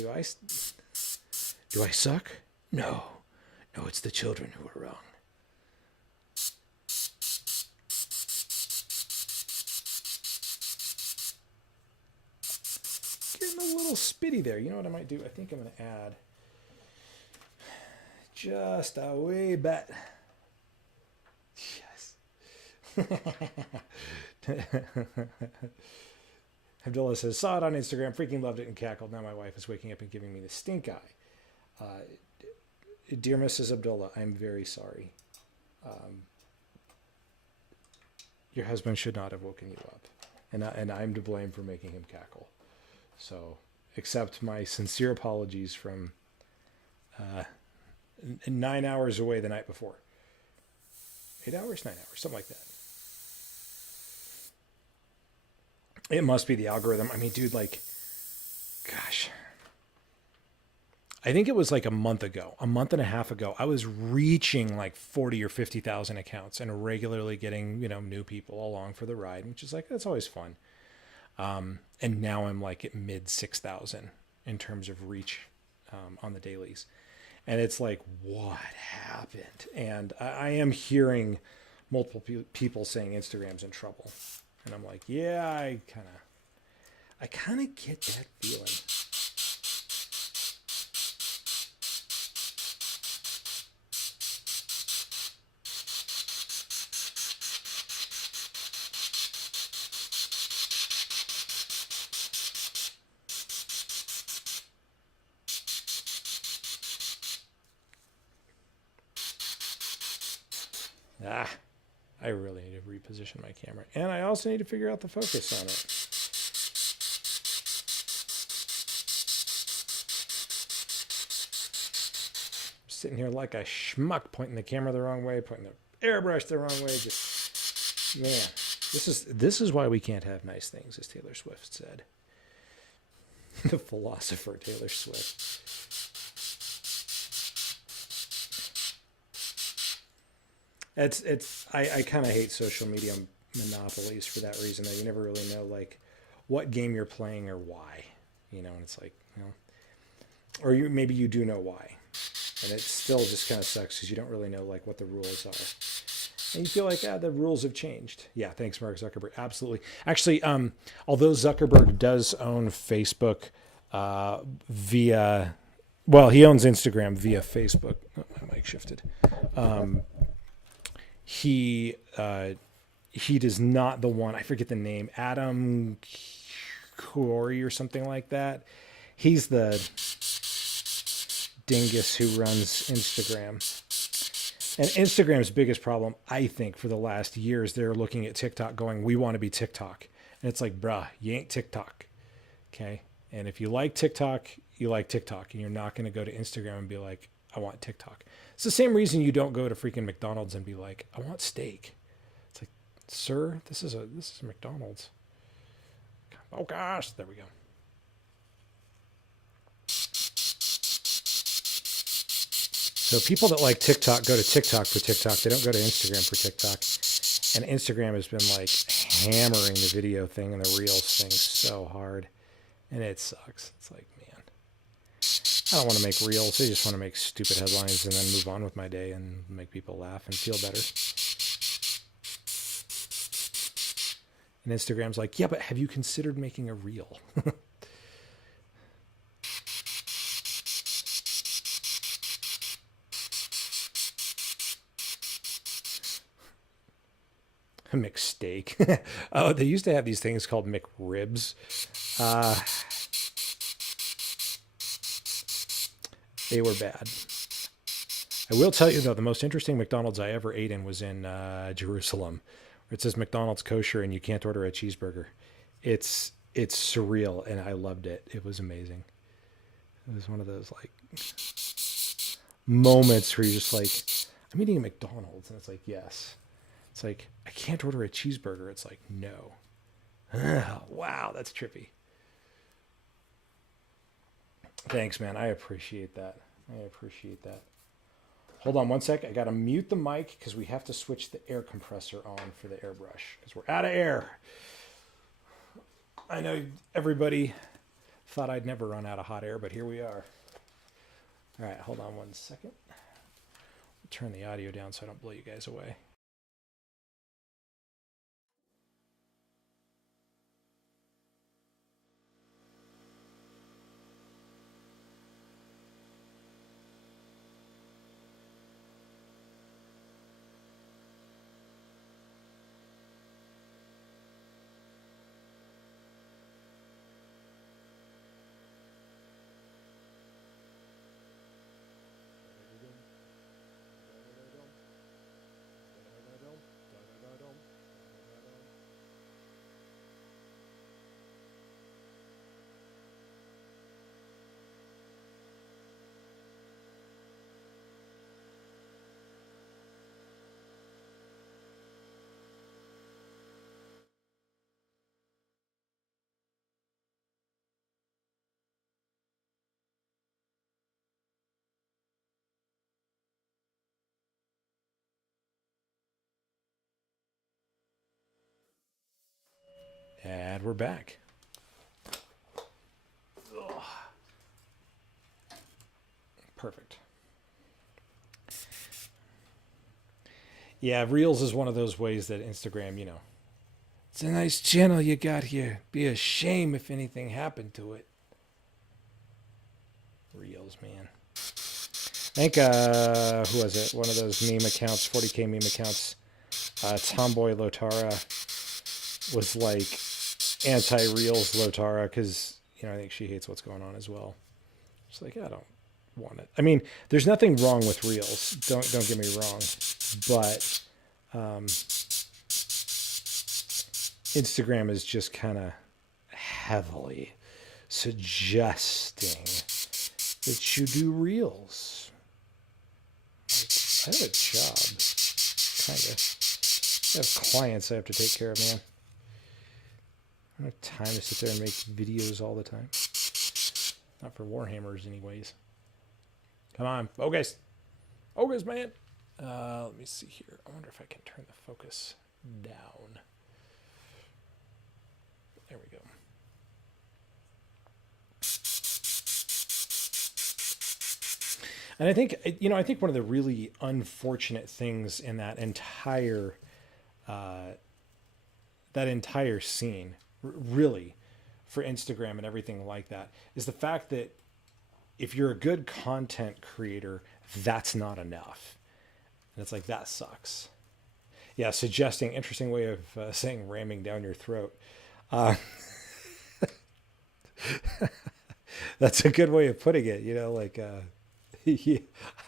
do I suck? No, it's the children who are wrong. Getting a little spitty there. You know what I might do? I think I'm going to add just a wee bit. Yes. Abdullah says, saw it on Instagram, freaking loved it and cackled. Now my wife is waking up and giving me the stink eye. Dear Mrs. Abdullah, I'm very sorry. Your husband should not have woken you up. And I'm to blame for making him cackle. So accept my sincere apologies from 9 hours away the night before. 8 hours? 9 hours, something like that. It must be the algorithm. I mean, dude, like, gosh. I think it was like a month and a half ago, I was reaching like 40 or 50,000 accounts and regularly getting, new people along for the ride, which is like, that's always fun. And now I'm like at mid 6,000 in terms of reach on the dailies. And it's like, what happened? And I am hearing multiple people saying Instagram's in trouble. And I'm like, yeah, I kind of get that feeling. Ah, I really need to reposition my camera. And I also need to figure out the focus on it. I'm sitting here like a schmuck, pointing the camera the wrong way, pointing the airbrush the wrong way. Just, man, this is why we can't have nice things, as Taylor Swift said. The philosopher Taylor Swift. I kind of hate social media monopolies for that reason. Though you never really know like what game you're playing or why, and it's like, or maybe you do know why, and it still just kind of sucks because you don't really know like what the rules are, and you feel like the rules have changed. Yeah, thanks, Mark Zuckerberg. Absolutely. Actually, although Zuckerberg does own Facebook via, well, he owns Instagram via Facebook. Oh, my mic shifted. He does not the one, I forget the name, Adam Corey or something like that. He's the dingus who runs Instagram. And Instagram's biggest problem, I think, for the last year is they're looking at TikTok going, we want to be TikTok. And it's like, bruh, you ain't TikTok. Okay? And if you like TikTok, you like TikTok. And you're not going to go to Instagram and be like, I want TikTok. It's the same reason you don't go to freaking McDonald's and be like, I want steak. It's like, sir, this is McDonald's. Oh gosh, there we go. So people that like TikTok go to TikTok for TikTok. They don't go to Instagram for TikTok. And Instagram has been like hammering the video thing and the Reels thing so hard. And it sucks. It's like, man, I don't want to make Reels. I just want to make stupid headlines and then move on with my day and make people laugh and feel better. And Instagram's like, yeah, but have you considered making a Reel? McSteak. Oh, they used to have these things called McRibs. They were bad. I will tell you, though, the most interesting McDonald's I ever ate in was in Jerusalem, where it says McDonald's kosher and you can't order a cheeseburger. It's surreal, and I loved it. It was amazing. It was one of those, like, moments where you're just like, I'm eating a McDonald's, and it's like, yes. It's like, I can't order a cheeseburger. It's like, no. Wow, that's trippy. Thanks, man. I appreciate that. Hold on one sec. I got to mute the mic because we have to switch the air compressor on for the airbrush because we're out of air. I know everybody thought I'd never run out of hot air, but here we are. All right, hold on one second. I'll turn the audio down so I don't blow you guys away. And we're back. Ugh. Perfect. Yeah, Reels is one of those ways that Instagram, it's a nice channel you got here. Be a shame if anything happened to it. Reels, man. I think, who was it? One of those meme accounts, 40K meme accounts, Tomboy Lotara was like anti-Reels Lotara because, I think she hates what's going on as well. She's like, I don't want it. I mean, there's nothing wrong with Reels. Don't get me wrong. But Instagram is just kind of heavily suggesting that you do reels. I have a job, kind of. I have clients I have to take care of, man. I don't have time to sit there and make videos all the time. Not for Warhammers, anyways. Come on, focus. Focus, man. Let me see here. I wonder if I can turn the focus down. There we go. And I think, I think one of the really unfortunate things in that entire scene, really, for Instagram and everything like that, is the fact that if you're a good content creator, that's not enough. And it's like, that sucks. Yeah, suggesting, interesting way of saying ramming down your throat. That's a good way of putting it, yeah,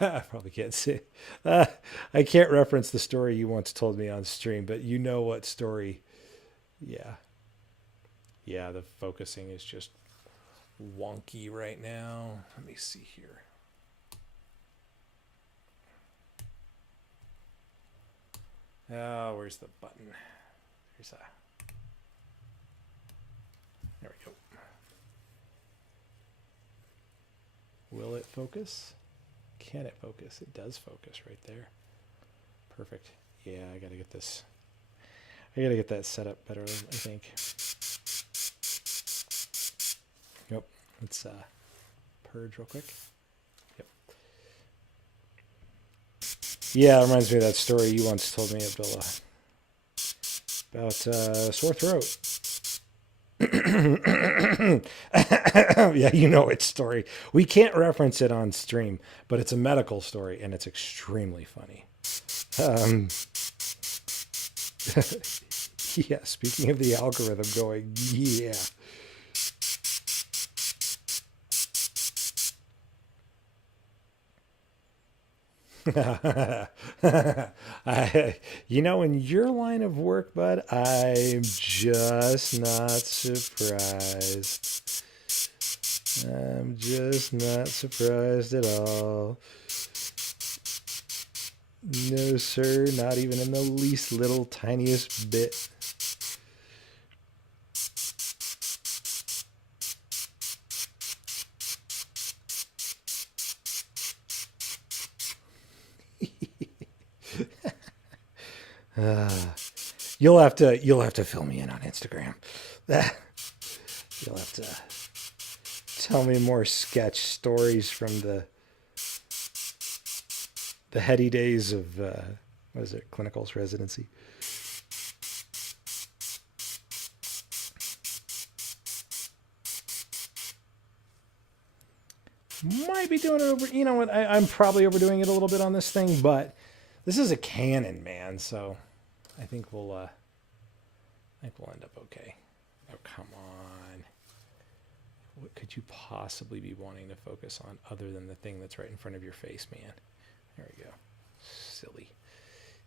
I probably can't say. I can't reference the story you once told me on stream, but you know what story. Yeah. Yeah, the focusing is just wonky right now. Let me see here. Oh, where's the button? There's a. There we go. Will it focus? Can it focus? It does focus right there. Perfect. Yeah, I gotta get this. I gotta get that set up better, I think. Yep. Let's purge real quick. Yep. Yeah, it reminds me of that story you once told me, Abdullah, about sore throat. Yeah, you know its story. We can't reference it on stream, but it's a medical story and it's extremely funny. Yeah, speaking of the algorithm going, yeah. In your line of work, bud, I'm just not surprised. I'm just not surprised at all. No, sir, not even in the least little tiniest bit. You'll have to fill me in on Instagram. You'll have to tell me more sketch stories from the heady days of what is it, clinicals residency. Might be doing it over. You know what? I'm probably overdoing it a little bit on this thing, but this is a Canon, man. So I think we'll end up okay. Oh, come on. What could you possibly be wanting to focus on other than the thing that's right in front of your face, man? There we go. Silly.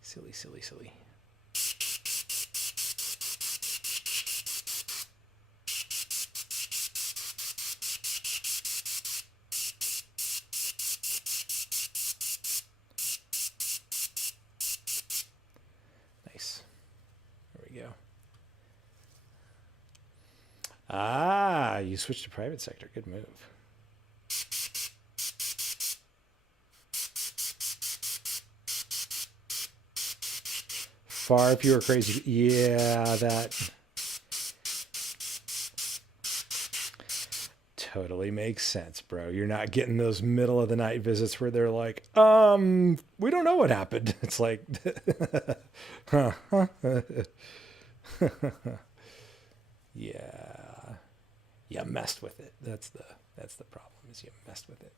Silly, silly, silly. Nice. There we go. Ah, you switched to private sector. Good move. Far fewer crazy. Yeah, that totally makes sense, bro. You're not getting those middle of the night visits where they're like, we don't know what happened. It's like, huh. Yeah, you messed with it. That's the problem, is you messed with it.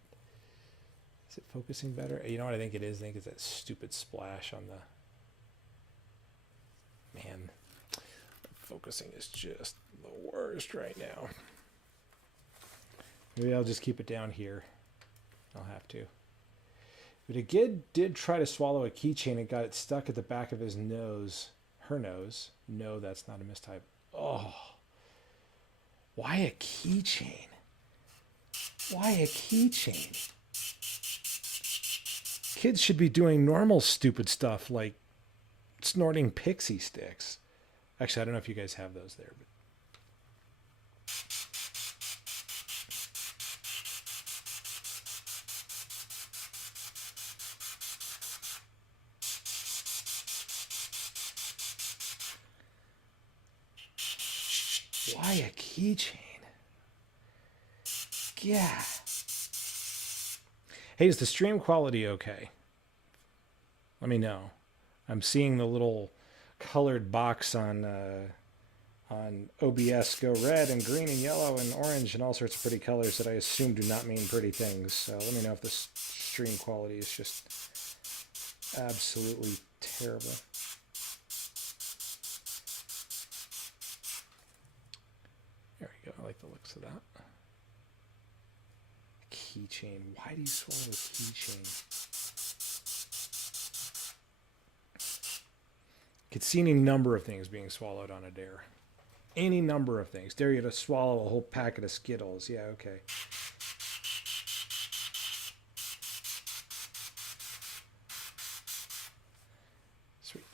Is it focusing better? You know what I think it is? I think it's that stupid splash on the. Man, focusing is just the worst right now. Maybe I'll just keep it down here. I'll have to. But a kid did try to swallow a keychain and got it stuck at the back of his nose. Her nose. No, that's not a mistype. Oh. Why a keychain? Why a keychain? Kids should be doing normal stupid stuff like snorting pixie sticks. Actually, I don't know if you guys have those there, but why a keychain? Yeah. Hey, is the stream quality okay? Let me know. I'm seeing the little colored box on OBS go red and green and yellow and orange and all sorts of pretty colors that I assume do not mean pretty things. So let me know if the stream quality is just absolutely terrible. There we go. I like the looks of that. Keychain. Why do you swallow a keychain? Could see any number of things being swallowed on a dare. Any number of things. Dare you to swallow a whole packet of Skittles. Yeah, okay. Sweet.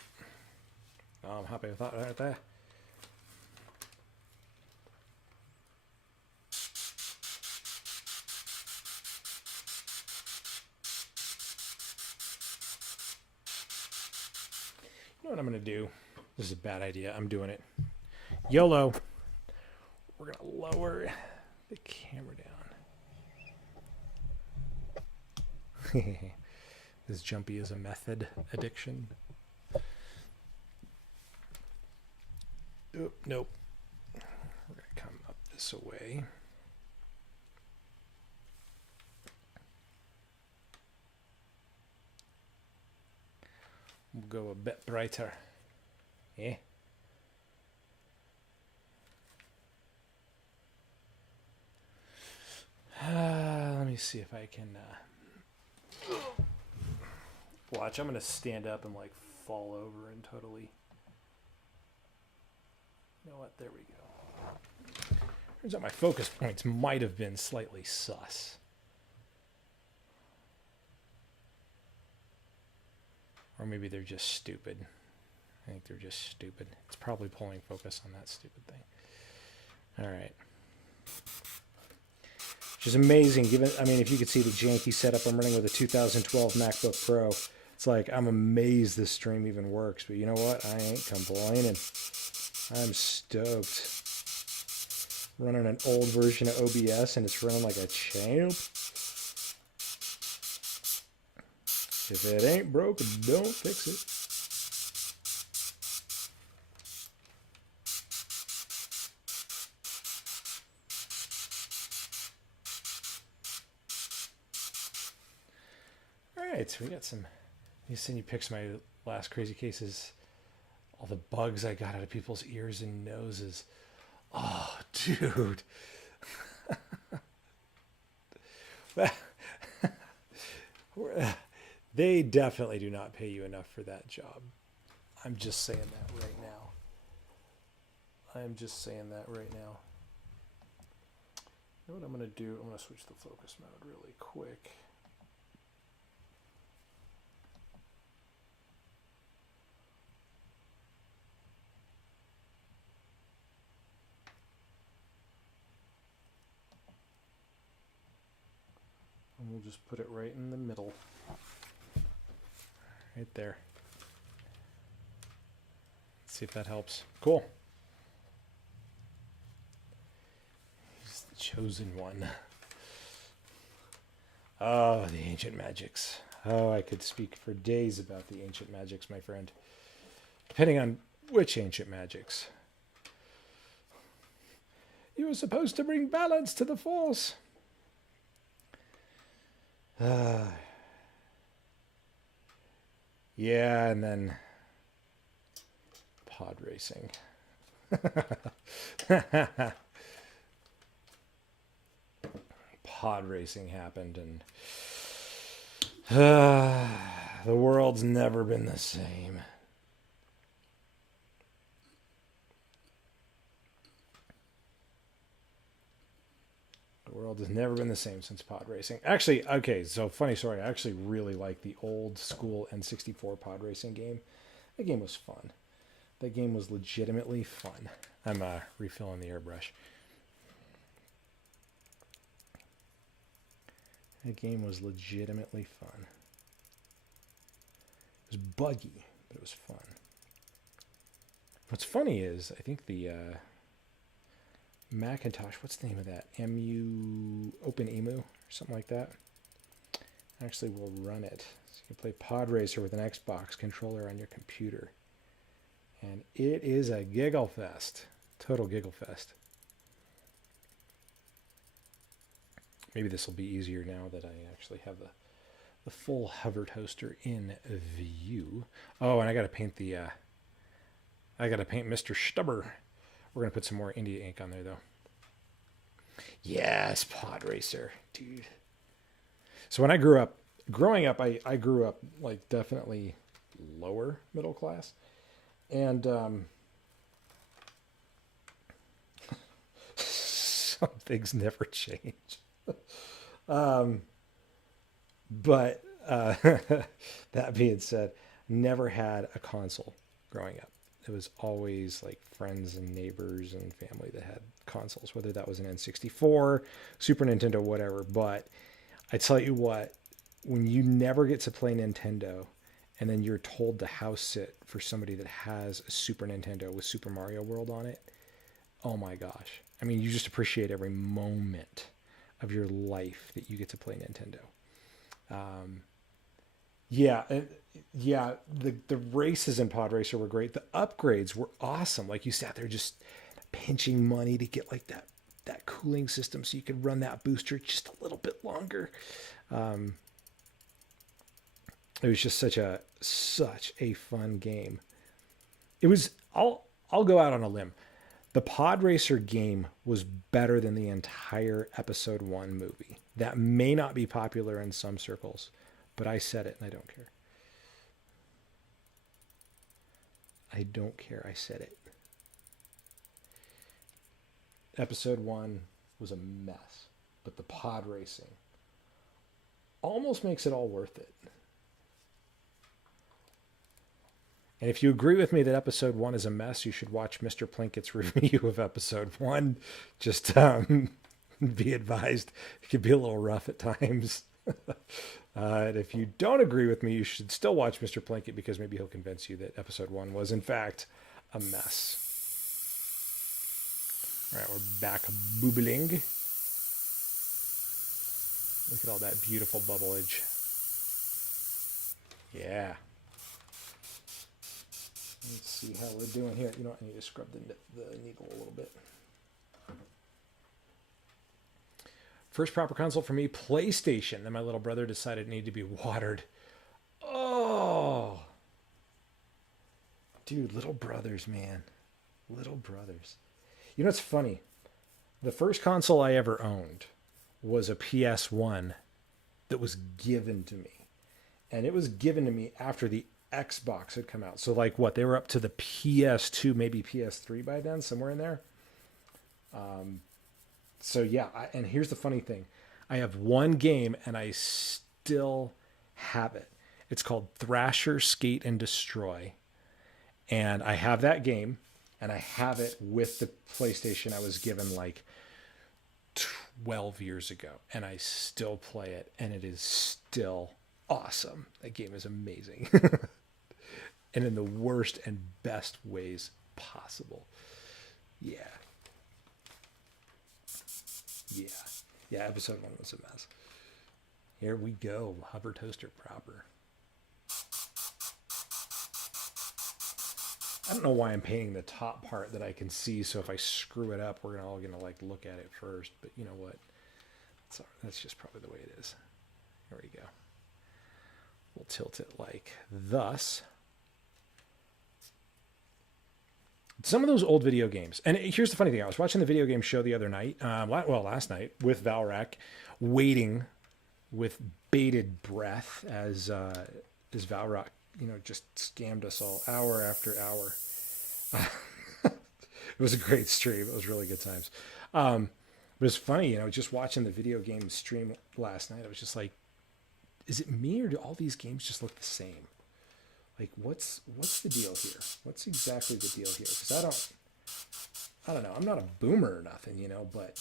Oh, I'm happy with that right there. You know what I'm going to do? This is a bad idea. I'm doing it. YOLO. We're going to lower the camera down. This jumpy is a method addiction. Oop, nope. We're going to come up this way. We'll go a bit brighter. Yeah. Let me see if I can watch. I'm gonna stand up and like fall over and totally. You know what? There we go. Turns out my focus points might have been slightly sus. Or maybe they're just stupid. I think they're just stupid. It's probably pulling focus on that stupid thing. All right. Which is amazing, given, I mean, if you could see the janky setup I'm running with a 2012 MacBook Pro, it's like, I'm amazed this stream even works. But you know what? I ain't complaining. I'm stoked. Running an old version of OBS, and it's running like a champ. If it ain't broke, don't fix it. All right, so we got some. You seen you pics my last crazy cases. All the bugs I got out of people's ears and noses. Oh, dude. They definitely do not pay you enough for that job. I'm just saying that right now. I'm just saying that right now. You know what I'm going to do? I'm going to switch the focus mode really quick. And we'll just put it right in the middle. Right there. Let's see if that helps. Cool. He's the chosen one. Oh, the ancient magics. Oh, I could speak for days about the ancient magics, my friend. Depending on which ancient magics. You were supposed to bring balance to the force. Yeah, and then pod racing. Pod racing happened, and The world's never been the same. The world has never been the same since pod racing. Actually, okay, so funny story. I actually really like the old school N64 pod racing game. That game was fun. That game was legitimately fun. I'm refilling the airbrush. That game was legitimately fun. It was buggy, but it was fun. What's funny is, I think the Macintosh, what's the name of that? OpenEmu or something like that. Actually, we'll run it. So you can play Pod Racer with an Xbox controller on your computer. And it is a giggle fest. Total giggle fest. Maybe this will be easier now that I actually have the full HoverToaster in view. Oh, and I got to paint Mr. Stubber. We're going to put some more India ink on there, though. Yes, Pod Racer, dude. So when I grew up, I grew up like definitely lower middle class. And some things never change. But that being said, never had a console growing up. It was always like friends and neighbors and family that had consoles, whether that was an N64, Super Nintendo, whatever. But I tell you what, when you never get to play Nintendo and then you're told to house sit for somebody that has a Super Nintendo with Super Mario World on it, oh my gosh. I mean, you just appreciate every moment of your life that you get to play Nintendo. The races in Pod Racer were great. The upgrades were awesome. Like you sat there just pinching money to get like that cooling system so you could run that booster just a little bit longer. It was just such a fun game. It was I'll go out on a limb. The Pod Racer game was better than the entire episode 1 movie. That may not be popular in some circles, but I said it and I don't care. I don't care. I said it. Episode 1 was a mess, but the pod racing almost makes it all worth it. And if you agree with me that episode 1 is a mess, you should watch Mr. Plinkett's review of episode 1. Just be advised, it can be a little rough at times. And if you don't agree with me, you should still watch Mr. Plinkett because maybe he'll convince you that episode 1 was, in fact, a mess. All right, we're back boobling. Look at all that beautiful bubblage. Yeah. Let's see how we're doing here. You know what? I need to scrub the needle a little bit. First proper console for me, PlayStation. Then my little brother decided it needed to be watered. Oh. Dude, little brothers, man. Little brothers. You know what's funny? The first console I ever owned was a PS1 that was given to me. And it was given to me after the Xbox had come out. So like what? They were up to the PS2, maybe PS3 by then, somewhere in there. So yeah, and here's the funny thing. I have one game and I still have it. It's called Thrasher Skate and Destroy. And I have that game and I have it with the PlayStation I was given like 12 years ago. And I still play it and it is still awesome. That game is amazing. And in the worst and best ways possible. Yeah. Yeah, episode 1 was a mess. Here we go, HoverToaster proper. I don't know why I'm painting the top part that I can see, so if I screw it up, we're all gonna like look at it first. But you know what? That's just probably the way it is. Here we go. We'll tilt it like thus. Some of those old video games, and here's the funny thing: I was watching the video game show the other night, last night with Valrak, waiting with bated breath as Valrock, just scammed us all hour after hour. It was a great stream. It was really good times. It was funny, just watching the video game stream last night. I was just like, is it me or do all these games just look the same? Like, what's the deal here? What's exactly the deal here? Because I don't know. I'm not a boomer or nothing, but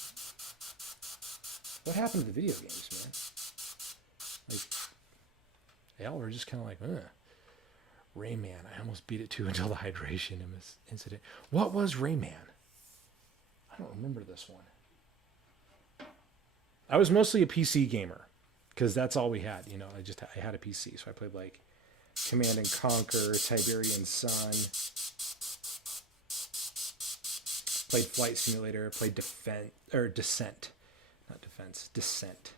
what happened to the video games, man? Like, they all were just kind of like, ugh. Rayman. I almost beat it too until the hydration incident. What was Rayman? I don't remember this one. I was mostly a PC gamer because that's all we had. I had a PC, so I played like Command and Conquer, Tiberian Sun, played Flight Simulator, played Descent, not Defense, Descent,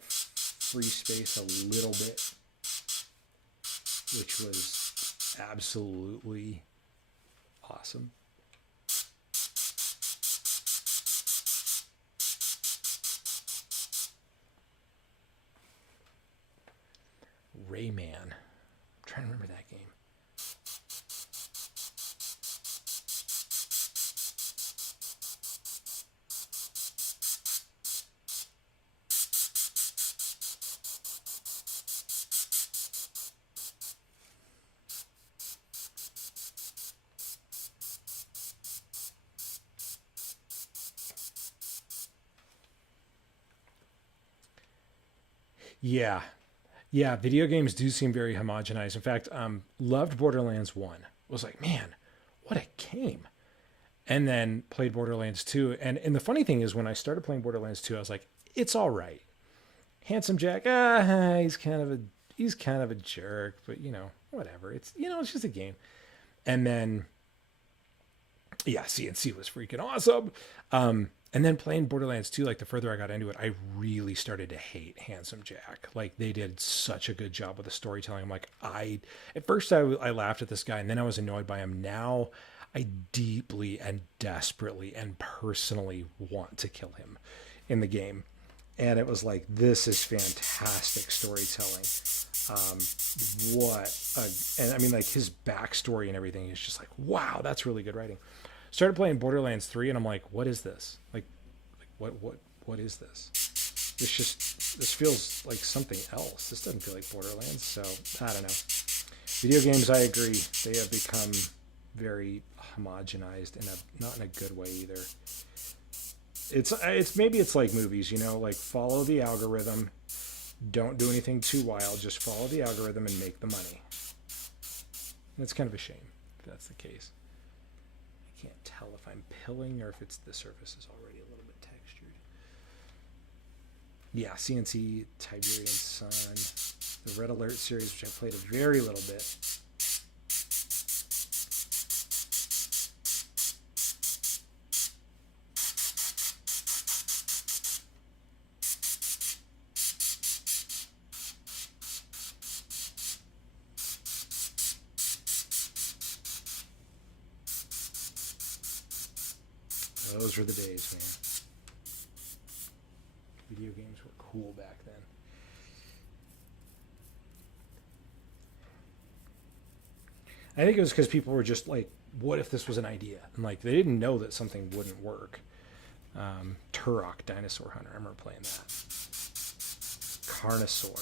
Free Space a little bit, which was absolutely awesome. Rayman. I'm trying to remember that game. Yeah. Yeah, video games do seem very homogenized. In fact, loved Borderlands 1. Was like, man, what a game. And then played Borderlands 2. And the funny thing is when I started playing Borderlands 2, I was like, it's all right. Handsome Jack, he's kind of a jerk, but whatever. It's it's just a game. And then yeah, CNC was freaking awesome. And then playing Borderlands 2, like the further I got into it, I really started to hate Handsome Jack. Like they did such a good job with the storytelling. I'm like, at first I laughed at this guy and then I was annoyed by him. Now I deeply and desperately and personally want to kill him in the game. And it was like, this is fantastic storytelling. And I mean, like his backstory and everything is just like, wow, that's really good writing. Started playing Borderlands 3 and I'm like, what is this? Like what is this? This feels like something else. This doesn't feel like Borderlands. So I don't know. Video games, I agree. They have become very homogenized not in a good way either. It's maybe it's like movies, like follow the algorithm. Don't do anything too wild. Just follow the algorithm and make the money. And it's kind of a shame if that's the case. Can't tell if I'm pilling or if the surface is already a little bit textured. Yeah, CNC, Tiberian Sun, the Red Alert series, which I played a very little bit. Those were the days, man. Video games were cool back then. I think it was because people were just like, what if this was an idea? And like, they didn't know that something wouldn't work. Turok Dinosaur Hunter. I remember playing that. Carnosaur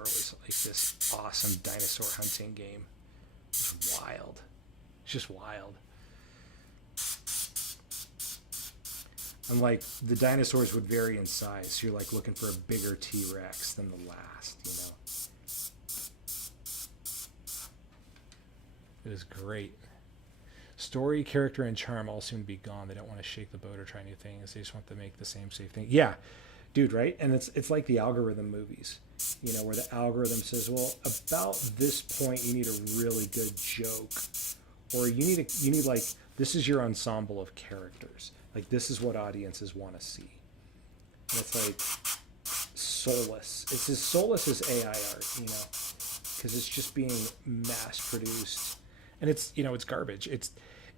was like this awesome dinosaur hunting game. It was wild. It's just wild. And like the dinosaurs would vary in size, so you're like looking for a bigger T-Rex than the last, It was great. Story, character, and charm all seem to be gone. They don't want to shake the boat or try new things. They just want to make the same safe thing. Yeah, dude, right? And it's like the algorithm movies, where the algorithm says, well, about this point you need a really good joke, or you need like, this is your ensemble of characters. Like, this is what audiences want to see. And it's like soulless. It's as soulless as AI art, because it's just being mass-produced. And it's garbage.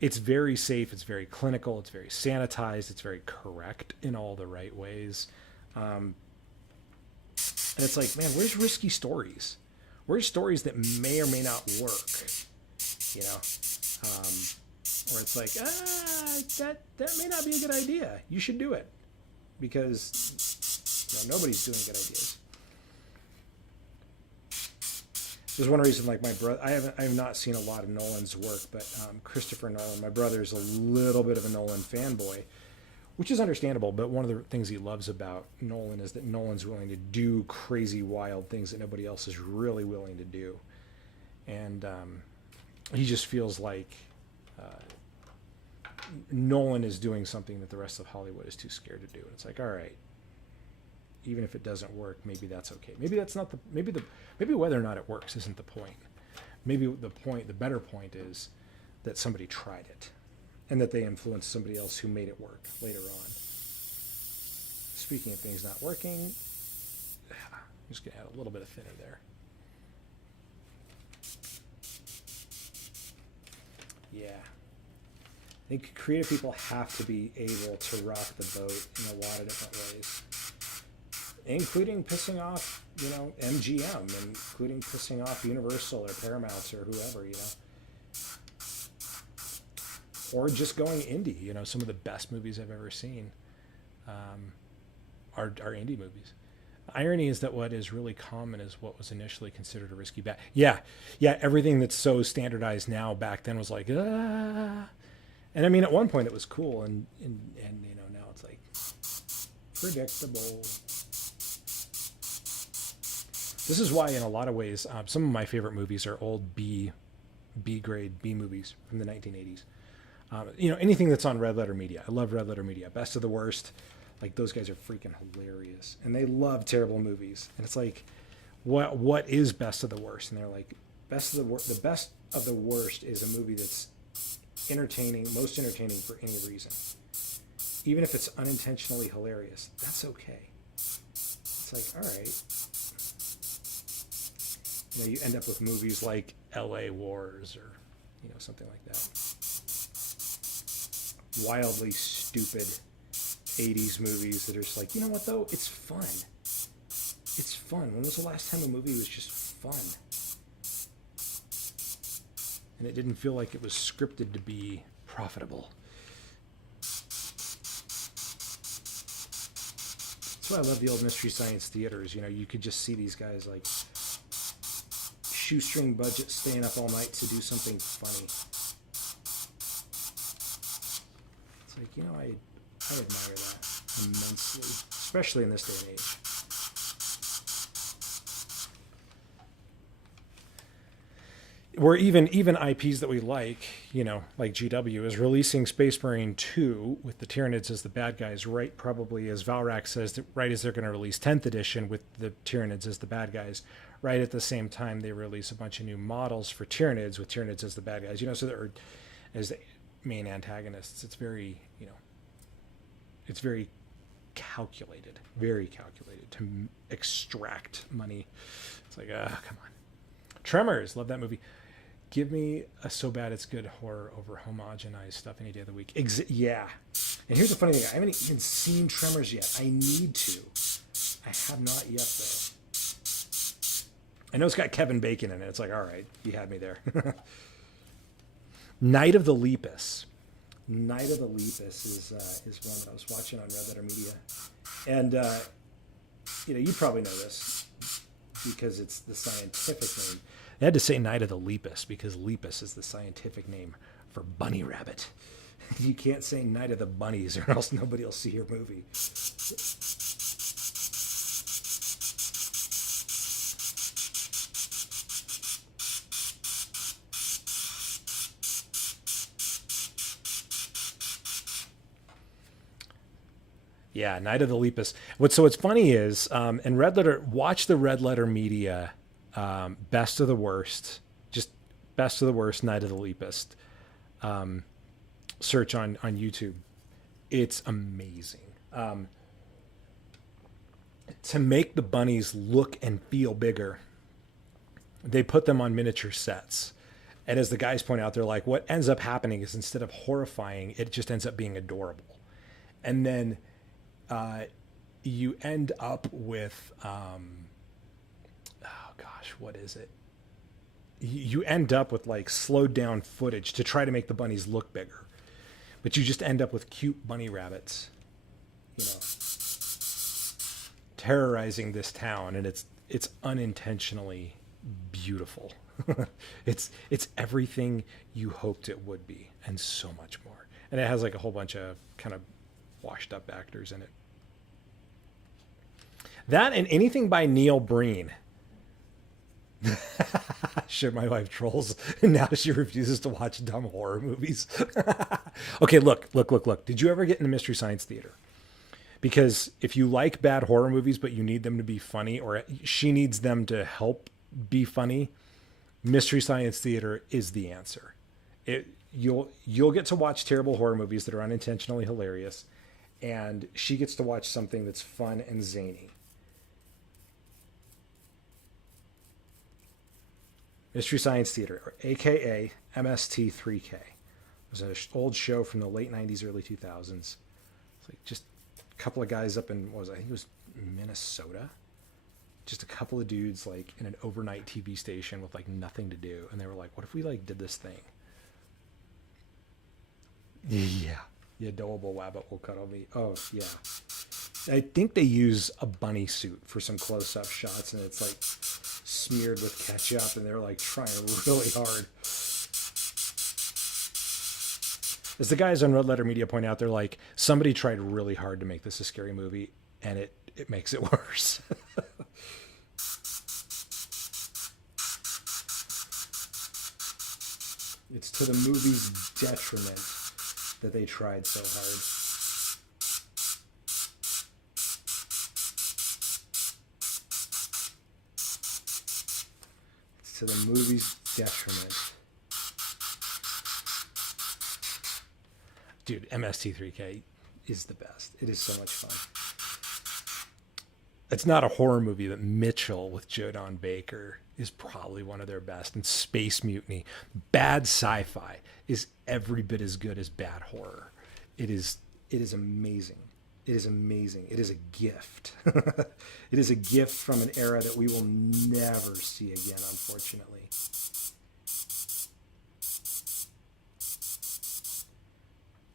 It's very safe. It's very clinical. It's very sanitized. It's very correct in all the right ways. And it's like, man, where's risky stories? Where's stories that may or may not work? You know, or it's like, that may not be a good idea. You should do it because nobody's doing good ideas. There's one reason, like my brother, I have not seen a lot of Nolan's work, but Christopher Nolan, my brother's a little bit of a Nolan fanboy, which is understandable. But one of the things he loves about Nolan is that Nolan's willing to do crazy, wild things that nobody else is really willing to do, and he just feels like Nolan is doing something that the rest of Hollywood is too scared to do. And it's like, all right, even if it doesn't work, maybe that's okay. Maybe that's not maybe whether or not it works isn't the point. Maybe the better point is that somebody tried it and that they influenced somebody else who made it work later on. Speaking of things not working, I'm just going to add a little bit of thinner there. Yeah. I think creative people have to be able to rock the boat in a lot of different ways, including pissing off, MGM, including pissing off Universal or Paramount or whoever, or just going indie. Some of the best movies I've ever seen are indie movies. Irony is that what is really common is what was initially considered a risky bet. Yeah, everything that's so standardized now back then was like, ah. And I mean, at one point it was cool, and now it's like predictable. This is why, in a lot of ways, some of my favorite movies are old B-grade B movies from the 1980s. Anything that's on Red Letter Media. I love Red Letter Media. Best of the Worst. Like, those guys are freaking hilarious, and they love terrible movies. And it's like, what is Best of the Worst? And they're like, the Best of the Worst is a movie that's most entertaining for any reason. Even if it's unintentionally hilarious, that's okay. It's like, all right. You end up with movies like L.A. Wars or, something like that. Wildly stupid 80s movies that are just like, you know what, though? It's fun. It's fun. When was the last time a movie was just fun? And it didn't feel like it was scripted to be profitable. That's why I love the old Mystery Science Theaters. You could just see these guys like shoestring budget staying up all night to do something funny. It's like, I admire that immensely, especially in this day and age. Where even IPs that we like GW, is releasing Space Marine 2 with the Tyranids as the bad guys, right? Probably, as Valrak says, right as they're going to release 10th edition with the Tyranids as the bad guys, right at the same time they release a bunch of new models for Tyranids with Tyranids as the bad guys. So they're as the main antagonists. It's very, it's very calculated to extract money. It's like, come on. Tremors, love that movie. Give me a so bad it's good horror over homogenized stuff any day of the week. Yeah. And here's the funny thing. I haven't even seen Tremors yet. I need to. I have not yet, though. I know it's got Kevin Bacon in it. It's like, all right, you had me there. Night of the Lepus. Night of the Lepus is one that I was watching on Red Letter Media. And, you probably know this because it's the scientific name. They had to say Night of the Lepus because Lepus is the scientific name for bunny rabbit. You can't say Night of the Bunnies or else nobody will see your movie. Yeah, Night of the Lepus. What's funny is, in Red Letter, watch the Red Letter Media Best of the Worst, just Best of the Worst, Night of the Lepus. Search on YouTube. It's amazing. To make the bunnies look and feel bigger, they put them on miniature sets. And as the guys point out, they're like, what ends up happening is instead of horrifying, it just ends up being adorable. And then you end up with gosh, what is it? You end up with like slowed down footage to try to make the bunnies look bigger, but you just end up with cute bunny rabbits, you know, terrorizing this town, and it's unintentionally beautiful. It's everything you hoped it would be, and so much more. And it has like a whole bunch of kind of washed up actors in it. That and anything by Neil Breen. Shit, my wife trolls. Now she refuses to watch dumb horror movies. Okay, look. Did you ever get into Mystery Science Theater? Because if you like bad horror movies, but you need them to be funny, or she needs them to help be funny, Mystery Science Theater is the answer. You'll get to watch terrible horror movies that are unintentionally hilarious, and she gets to watch something that's fun and zany. Mystery Science Theater, or AKA MST3K. It was an old show from the late 90s, early 2000s. It's like just a couple of guys up in, I think it was Minnesota. Just a couple of dudes like in an overnight TV station with like nothing to do. And they were like, what if we like did this thing? Yeah. Yeah, Adorable Wabbit will cuddle me. Oh, yeah. I think they use a bunny suit for some close-up shots, and it's like smeared with ketchup, and they're like trying really hard. As the guys on Red Letter Media point out, they're like, somebody tried really hard to make this a scary movie, and it makes it worse. It's to the movie's detriment that they tried so hard. It's to the movie's detriment. Dude, MST3K is the best. It is so much fun. It's not a horror movie, but Mitchell with Jodan Baker is probably one of their best. And Space Mutiny, bad sci-fi, is every bit as good as bad horror. It is amazing. It is amazing. It is a gift. It is a gift from an era that we will never see again, unfortunately.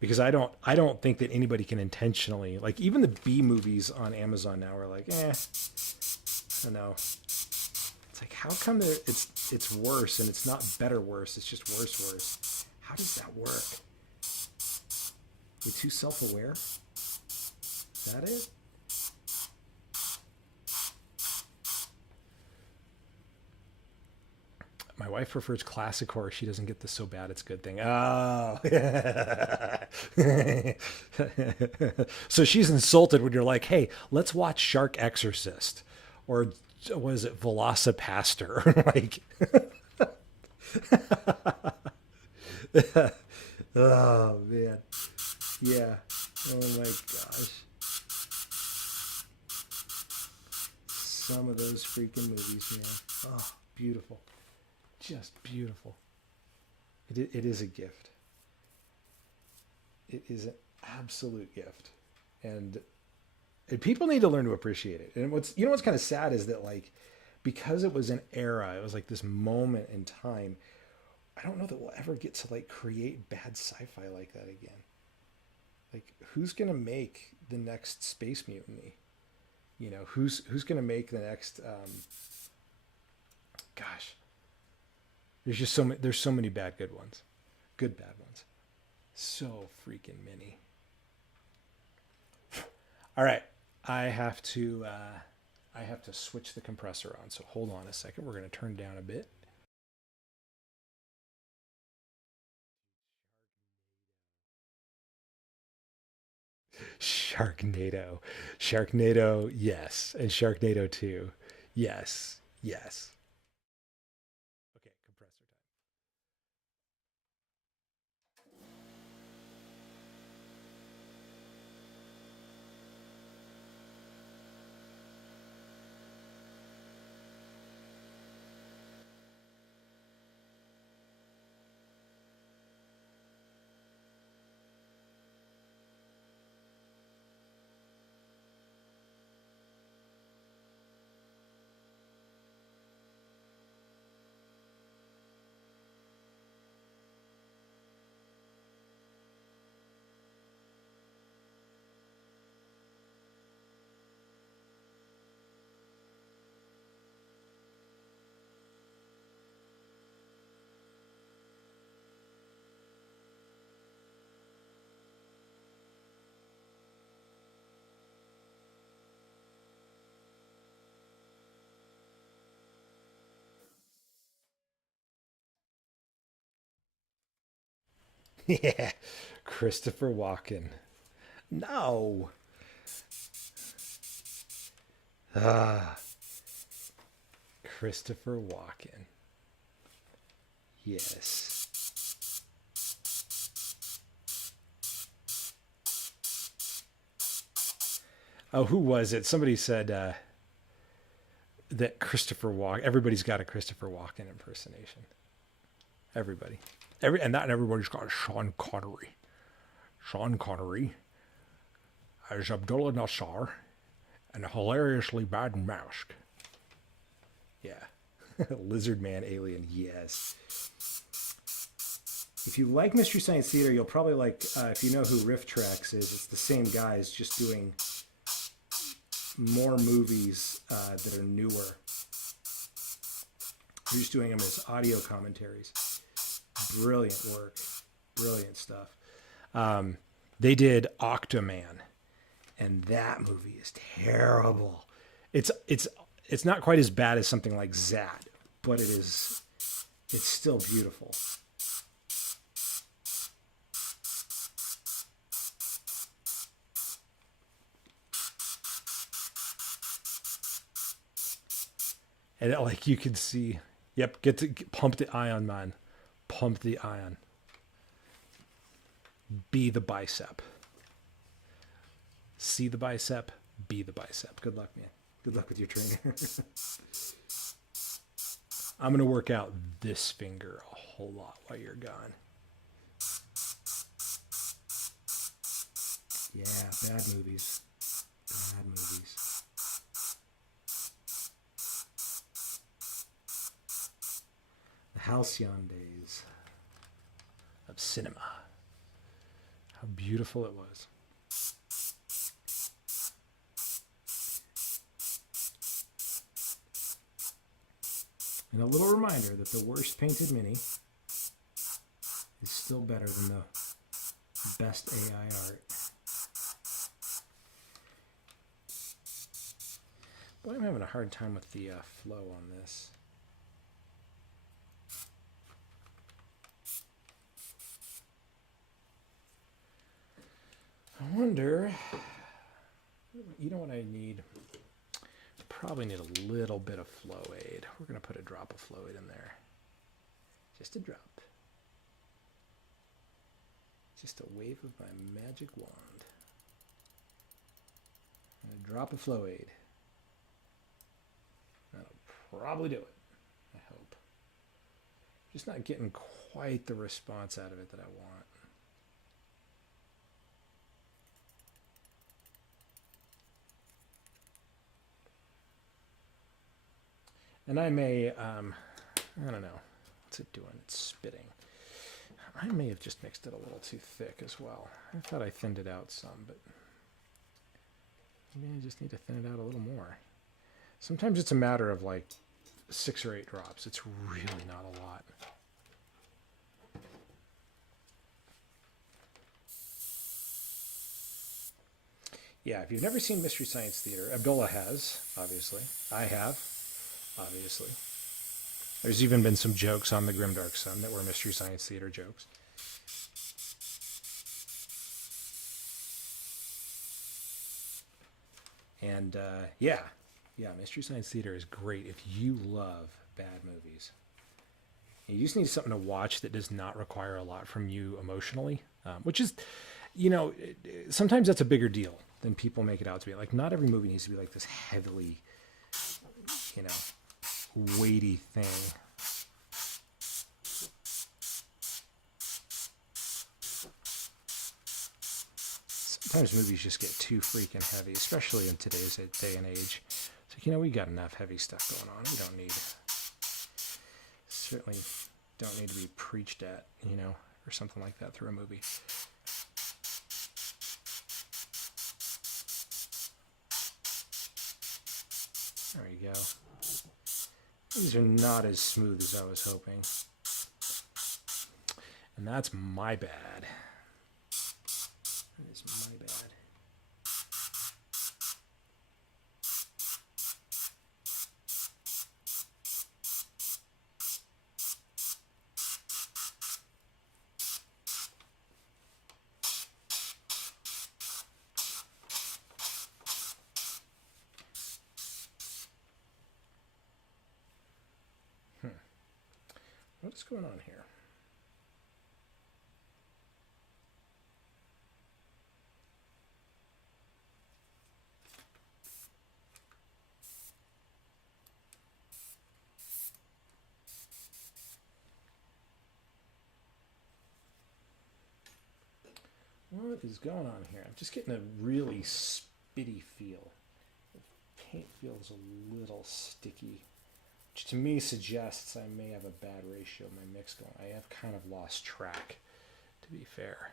Because I don't think that anybody can intentionally, like, even the B movies on Amazon now are like, I don't know. It's like, how come it's worse, and it's not better worse, it's just worse. How does that work? We're too self-aware? Is that it? My wife prefers classic horror. She doesn't get the so bad it's good thing. Oh. So she's insulted when you're like, hey, let's watch Shark Exorcist. Or what is it, Velocipaster? Like, oh, man. Yeah. Oh, my gosh. Some of those freaking movies, man. Oh, beautiful. Just beautiful. It is a gift. It is an absolute gift. And people need to learn to appreciate it. And what's kind of sad is that, like, because it was an era, it was like this moment in time, I don't know that we'll ever get to like create bad sci-fi like that again. Like, who's gonna make the next Space Mutiny? You know, who's gonna make the next gosh. There's so many bad good ones. Good bad ones. So freaking many. All right. I have to switch the compressor on. So hold on a second. We're going to turn down a bit. Sharknado. Sharknado, yes. And Sharknado 2. Yes. Yes. Okay, compressor time. Yeah, Christopher Walken. No. Ah, Christopher Walken. Yes. Oh, who was it? Somebody said that Christopher Walken. Everybody's got a Christopher Walken impersonation. Everybody. And not everybody's got Sean Connery. Sean Connery as Abdullah Nassar and a hilariously bad mask. Yeah. Lizard Man Alien, yes. If you like Mystery Science Theater, you'll probably like, if you know who Riff Tracks is, it's the same guys just doing more movies that are newer. They're just doing them as audio commentaries. Brilliant work. Brilliant stuff. They did Octoman, and that movie is terrible. It's not quite as bad as something like Zat, but it's still beautiful. And like you can see, yep, pump the ion, man. Pump the ion. Be the bicep. See the bicep, be the bicep. Good luck, man. Good luck with your trainer. I'm going to work out this finger a whole lot while you're gone. Yeah, bad movies. Bad movies. The halcyon days of cinema. How beautiful it was. And a little reminder that the worst painted mini is still better than the best AI art. Boy, I'm having a hard time with the flow on this. I wonder, you know what I need? Probably need a little bit of flow aid. We're going to put a drop of flow aid in there. Just a drop. Just a wave of my magic wand. And a drop of flow aid. That'll probably do it, I hope. Just not getting quite the response out of it that I want. And I may, I don't know, what's it doing? It's spitting. I may have just mixed it a little too thick as well. I thought I thinned it out some, but maybe I just need to thin it out a little more. Sometimes it's a matter of like 6 or 8 drops. It's really not a lot. Yeah, if you've never seen Mystery Science Theater, Abdullah has, obviously. I have. Obviously. There's even been some jokes on the Grimdark Sun that were Mystery Science Theater jokes. And yeah, Mystery Science Theater is great if you love bad movies. You just need something to watch that does not require a lot from you emotionally, which is, you know, sometimes that's a bigger deal than people make it out to be. Like, not every movie needs to be like this heavily, you know, weighty thing. Sometimes movies just get too freaking heavy, especially in today's day and age. It's like, you know, we got enough heavy stuff going on. We don't need, certainly don't need to be preached at, you know, or something like that through a movie. There you go. These are not as smooth as I was hoping. And that's my bad. That is my bad. What's going on here? What is going on here? I'm just getting a really spitty feel. The paint feels a little sticky, which to me suggests I may have a bad ratio of my mix going. I have kind of lost track, to be fair.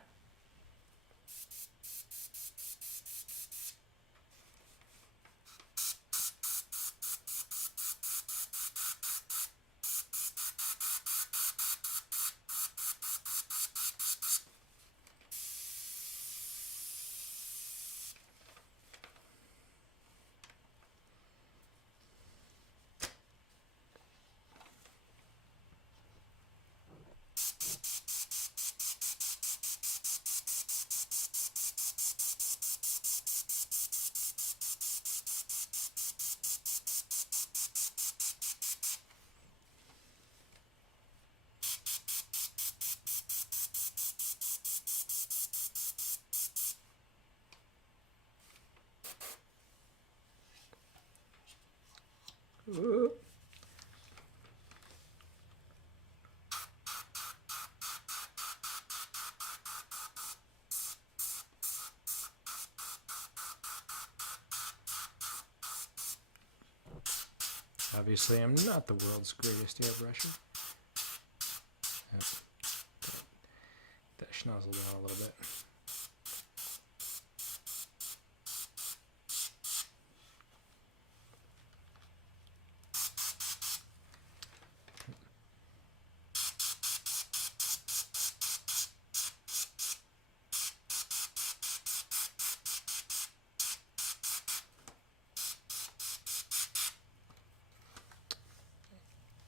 Ooh. Obviously, I'm not the world's greatest airbrusher. That schnozzle down a little bit.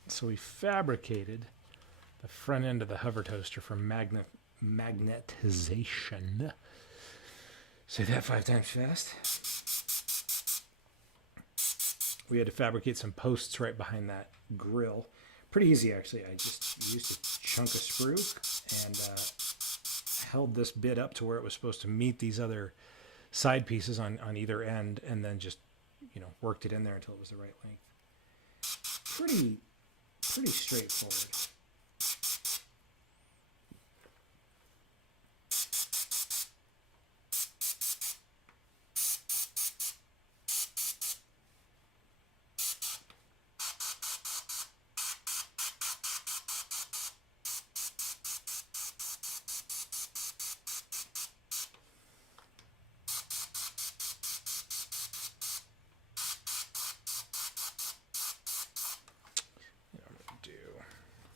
So we fabricated the front end of the HoverToaster for magnetization. Say that 5 times fast. We had to fabricate some posts right behind that grill. Pretty easy, actually. I just used a chunk of sprue and held this bit up to where it was supposed to meet these other side pieces on either end, and then just, worked it in there until it was the right length. Pretty straightforward.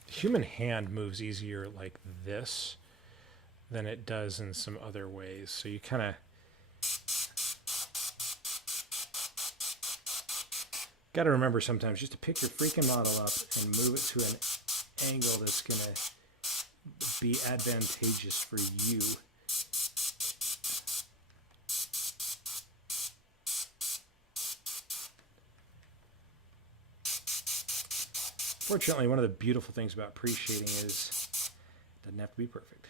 Human hand moves easier like this than it does in some other ways. So you kind of got to remember sometimes just to pick your freaking model up and move it to an angle that's going to be advantageous for you. Fortunately, one of the beautiful things about pre-shading is it doesn't have to be perfect.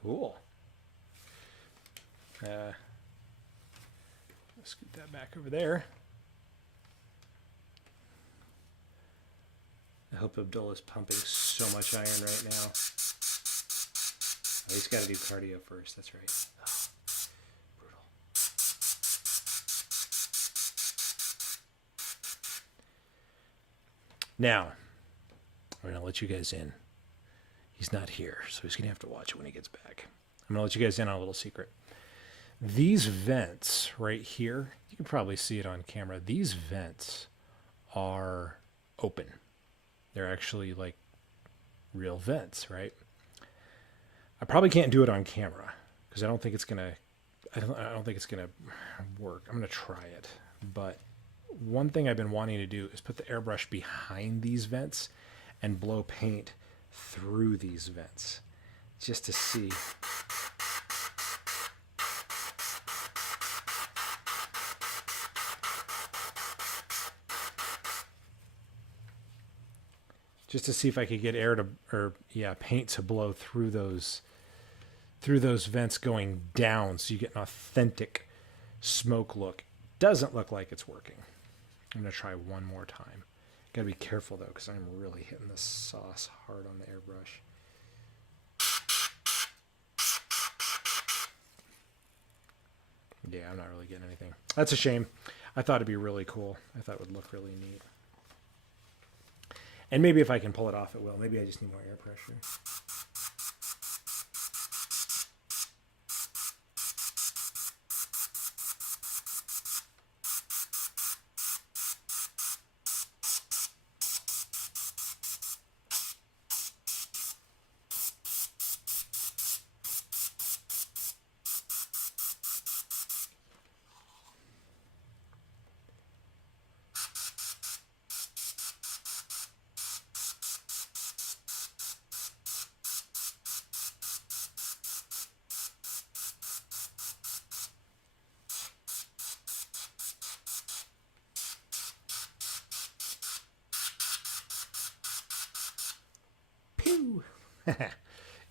Cool. Let's get that back over there. I hope Abdullah's pumping so much iron right now. Oh, he's got to do cardio first. That's right. Oh, brutal. Now, I'm going to let you guys in. He's not here, so he's going to have to watch it when he gets back. I'm going to let you guys in on a little secret. These vents right here, you can probably see it on camera. These vents are open. They're actually like real vents, right? I probably can't do it on camera because I don't think it's gonna work. I'm gonna try it, but one thing I've been wanting to do is put the airbrush behind these vents and blow paint through these vents just to see. Just to see if I could get paint to blow through those vents going down, so you get an authentic smoke look. Doesn't look like it's working. I'm gonna try one more time. Gotta be careful though, because I'm really hitting the sauce hard on the airbrush. Yeah, I'm not really getting anything. That's a shame. I thought it'd be really cool. I thought it would look really neat. And maybe if I can pull it off, it will. Maybe I just need more air pressure.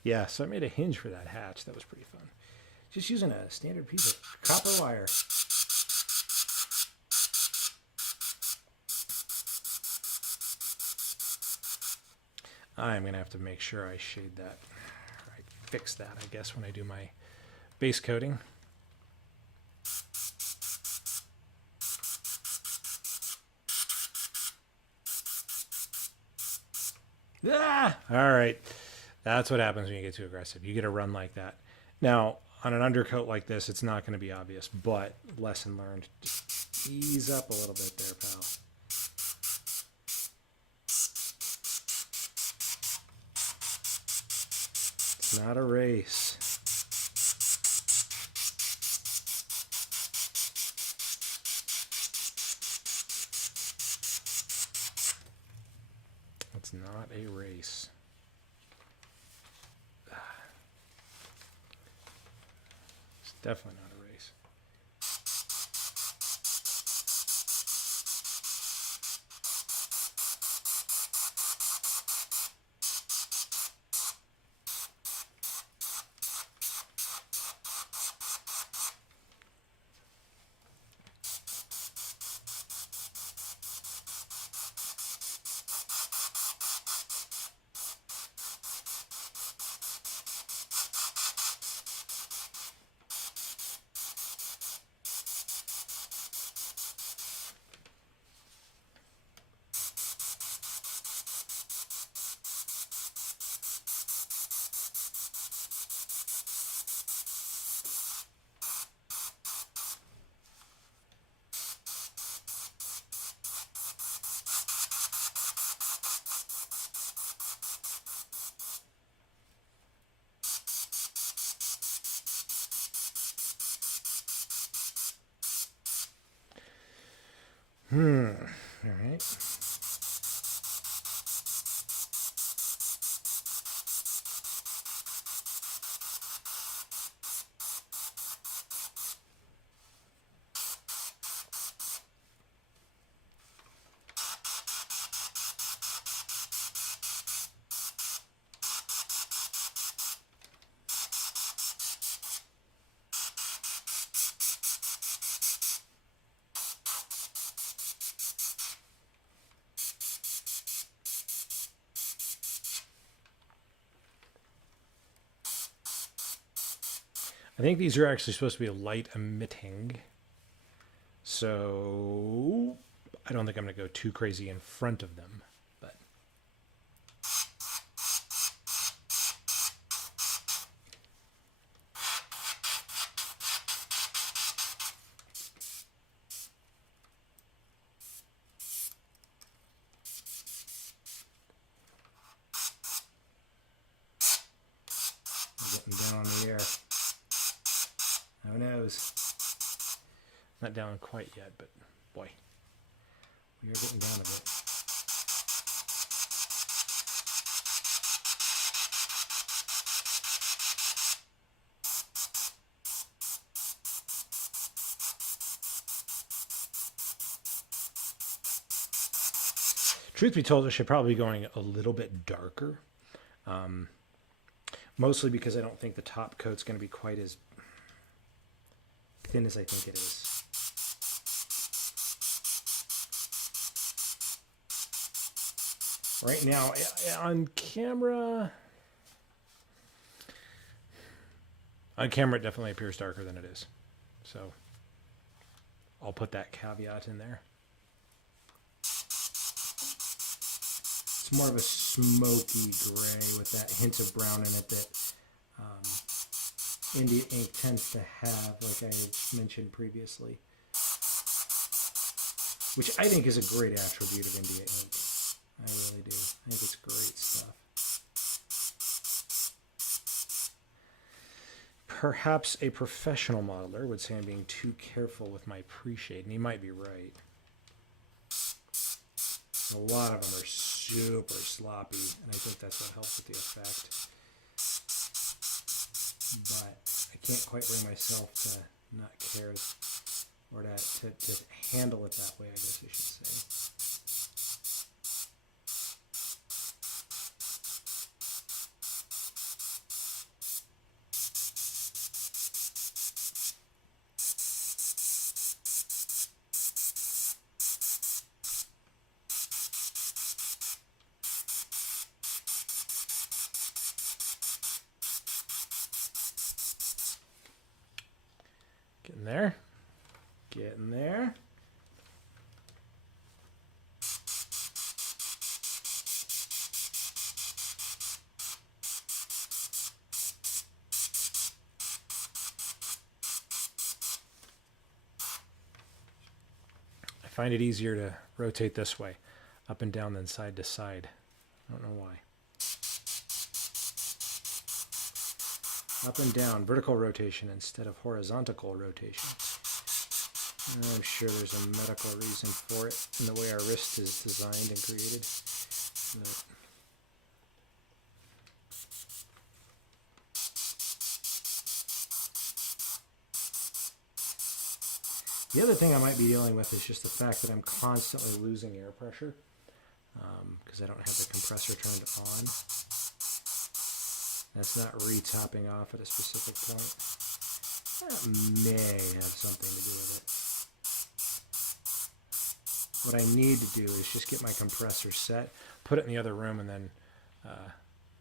Yeah, so I made a hinge for that hatch. That was pretty fun. Just using a standard piece of copper wire. I'm going to have to make sure I shade that. I fix that, I guess, when I do my base coating. Ah! All right. That's what happens when you get too aggressive. You get a run like that. Now, on an undercoat like this, it's not going to be obvious, but lesson learned. Just ease up a little bit there, pal. It's not a race. It's not a race. It's definitely not a race. All right. I think these are actually supposed to be light emitting. So I don't think I'm going to go too crazy in front of them. But getting down on the air. Who knows? Not down quite yet, but boy, we are getting down a bit. Truth be told, I should probably be going a little bit darker. Mostly because I don't think the top coat's going to be quite as thin as I think it is. Right now, on camera, it definitely appears darker than it is. So I'll put that caveat in there. It's more of a smoky gray with that hint of brown in it that India ink tends to have, like I had mentioned previously, which I think is a great attribute of India ink. I really do. I think it's great stuff. Perhaps a professional modeler would say I'm being too careful with my pre-shade, and he might be right. A lot of them are super sloppy, and I think that's what helps with the effect. But I can't quite bring myself to not care, or to handle it that way, I guess I should say. Getting there. Getting there. I find it easier to rotate this way, up and down than side to side. I don't know why. Up and down, vertical rotation instead of horizontal rotation. I'm sure there's a medical reason for it in the way our wrist is designed and created. But the other thing I might be dealing with is just the fact that I'm constantly losing air pressure because I don't have the compressor turned on. That's not re-topping off at a specific point. That may have something to do with it. What I need to do is just get my compressor set, put it in the other room, and then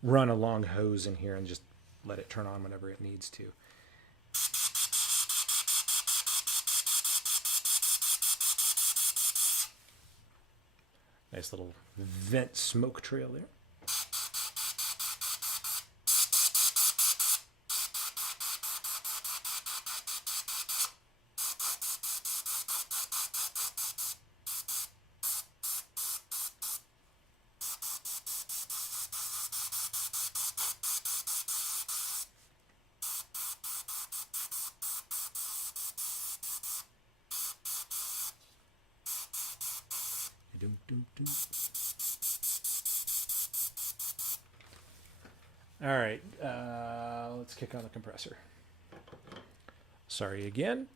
run a long hose in here and just let it turn on whenever it needs to. Nice little vent smoke trail there. All right, let's kick on the compressor. Sorry again.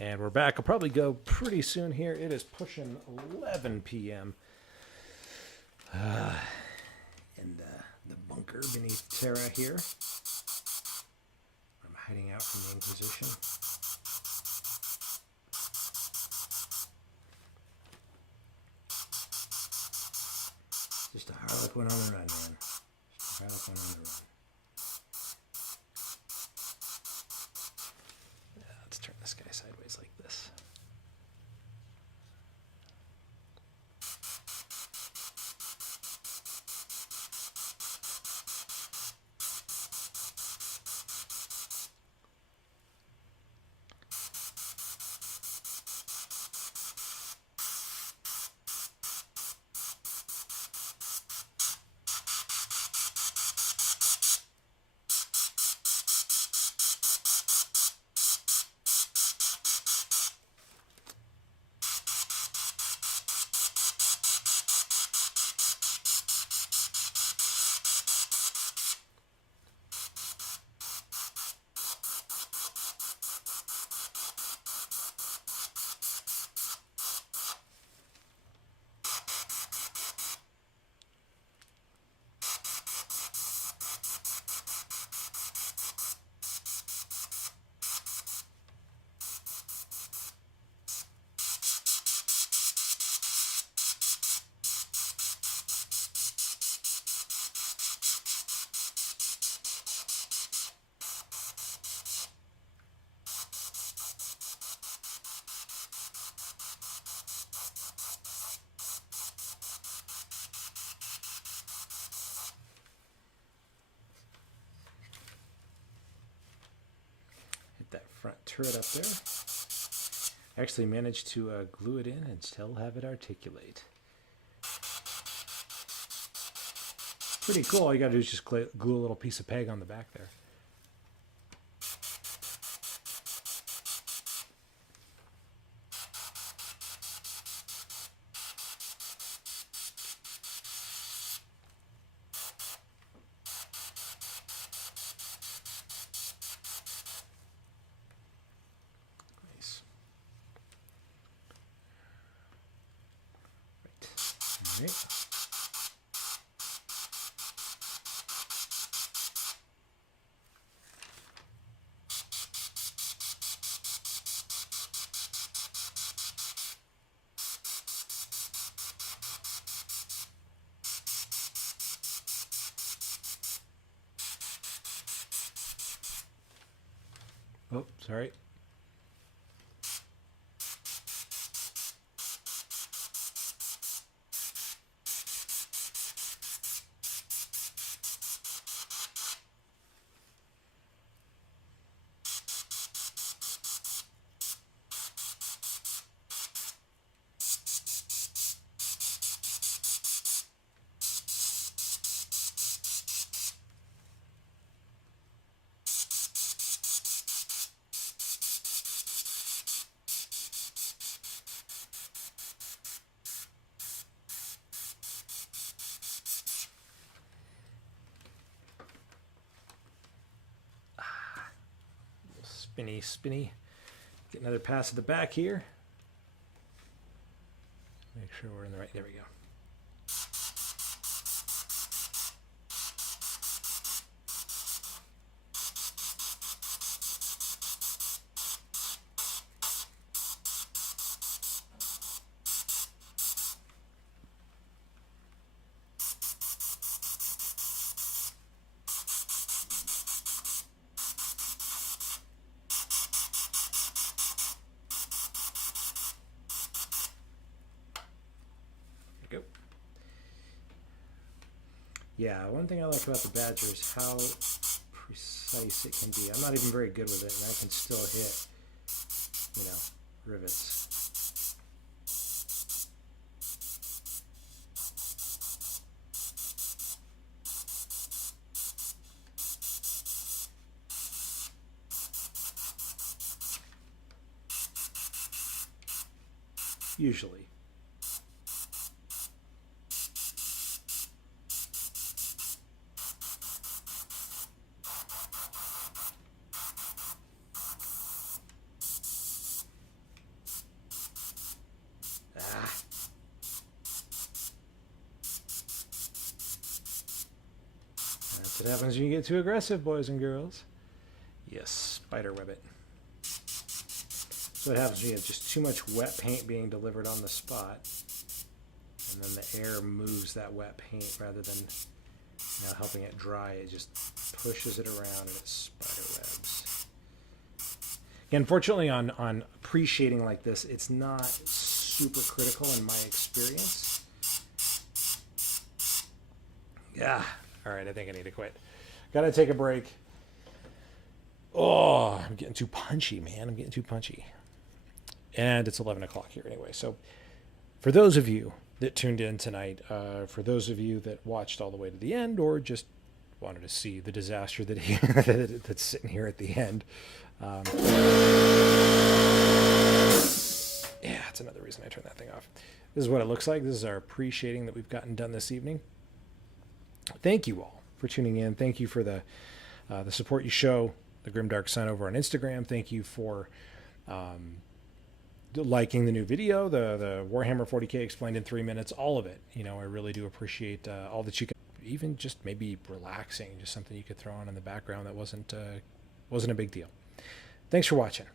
And we're back. I'll probably go pretty soon here. It is pushing 11 p.m. In the bunker beneath Terra here. I'm hiding out from the Inquisition. Just a harlequin on the run, man. Just a harlequin on the run. Yeah, let's turn this guy sideways like this. That front turret up there. I actually managed to glue it in and still have it articulate. Pretty cool. All you gotta do is just glue a little piece of peg on the back there. Right. Oh, sorry. Spinny. Get another pass at the back here. Make sure we're in the right. There we go. Go. Yeah, one thing I like about the Badger is how precise it can be. I'm not even very good with it, and I can still hit, rivets. Usually. It happens when you get too aggressive, boys and girls. Yes, spider web it. So what happens when you have just too much wet paint being delivered on the spot, and then the air moves that wet paint rather than helping it dry. It just pushes it around and it spider webs. Unfortunately, on pre-shading like this, it's not super critical in my experience. Yeah. All right, I think I need to quit. Gotta take a break. Oh, I'm getting too punchy, man. I'm getting too punchy. And it's 11 o'clock here anyway. So for those of you that tuned in tonight, for those of you that watched all the way to the end or just wanted to see the disaster that that's sitting here at the end, yeah, that's another reason I turned that thing off. This is what it looks like. This is our pre-shading that we've gotten done this evening. Thank you all for tuning in. Thank you for the support you show the Grimdark Sun over on Instagram. Thank you for liking the new video, the Warhammer 40K explained in 3 minutes, all of it. I really do appreciate all that you can, even just maybe relaxing, just something you could throw on in the background that wasn't a big deal. Thanks for watching.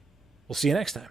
We'll see you next time.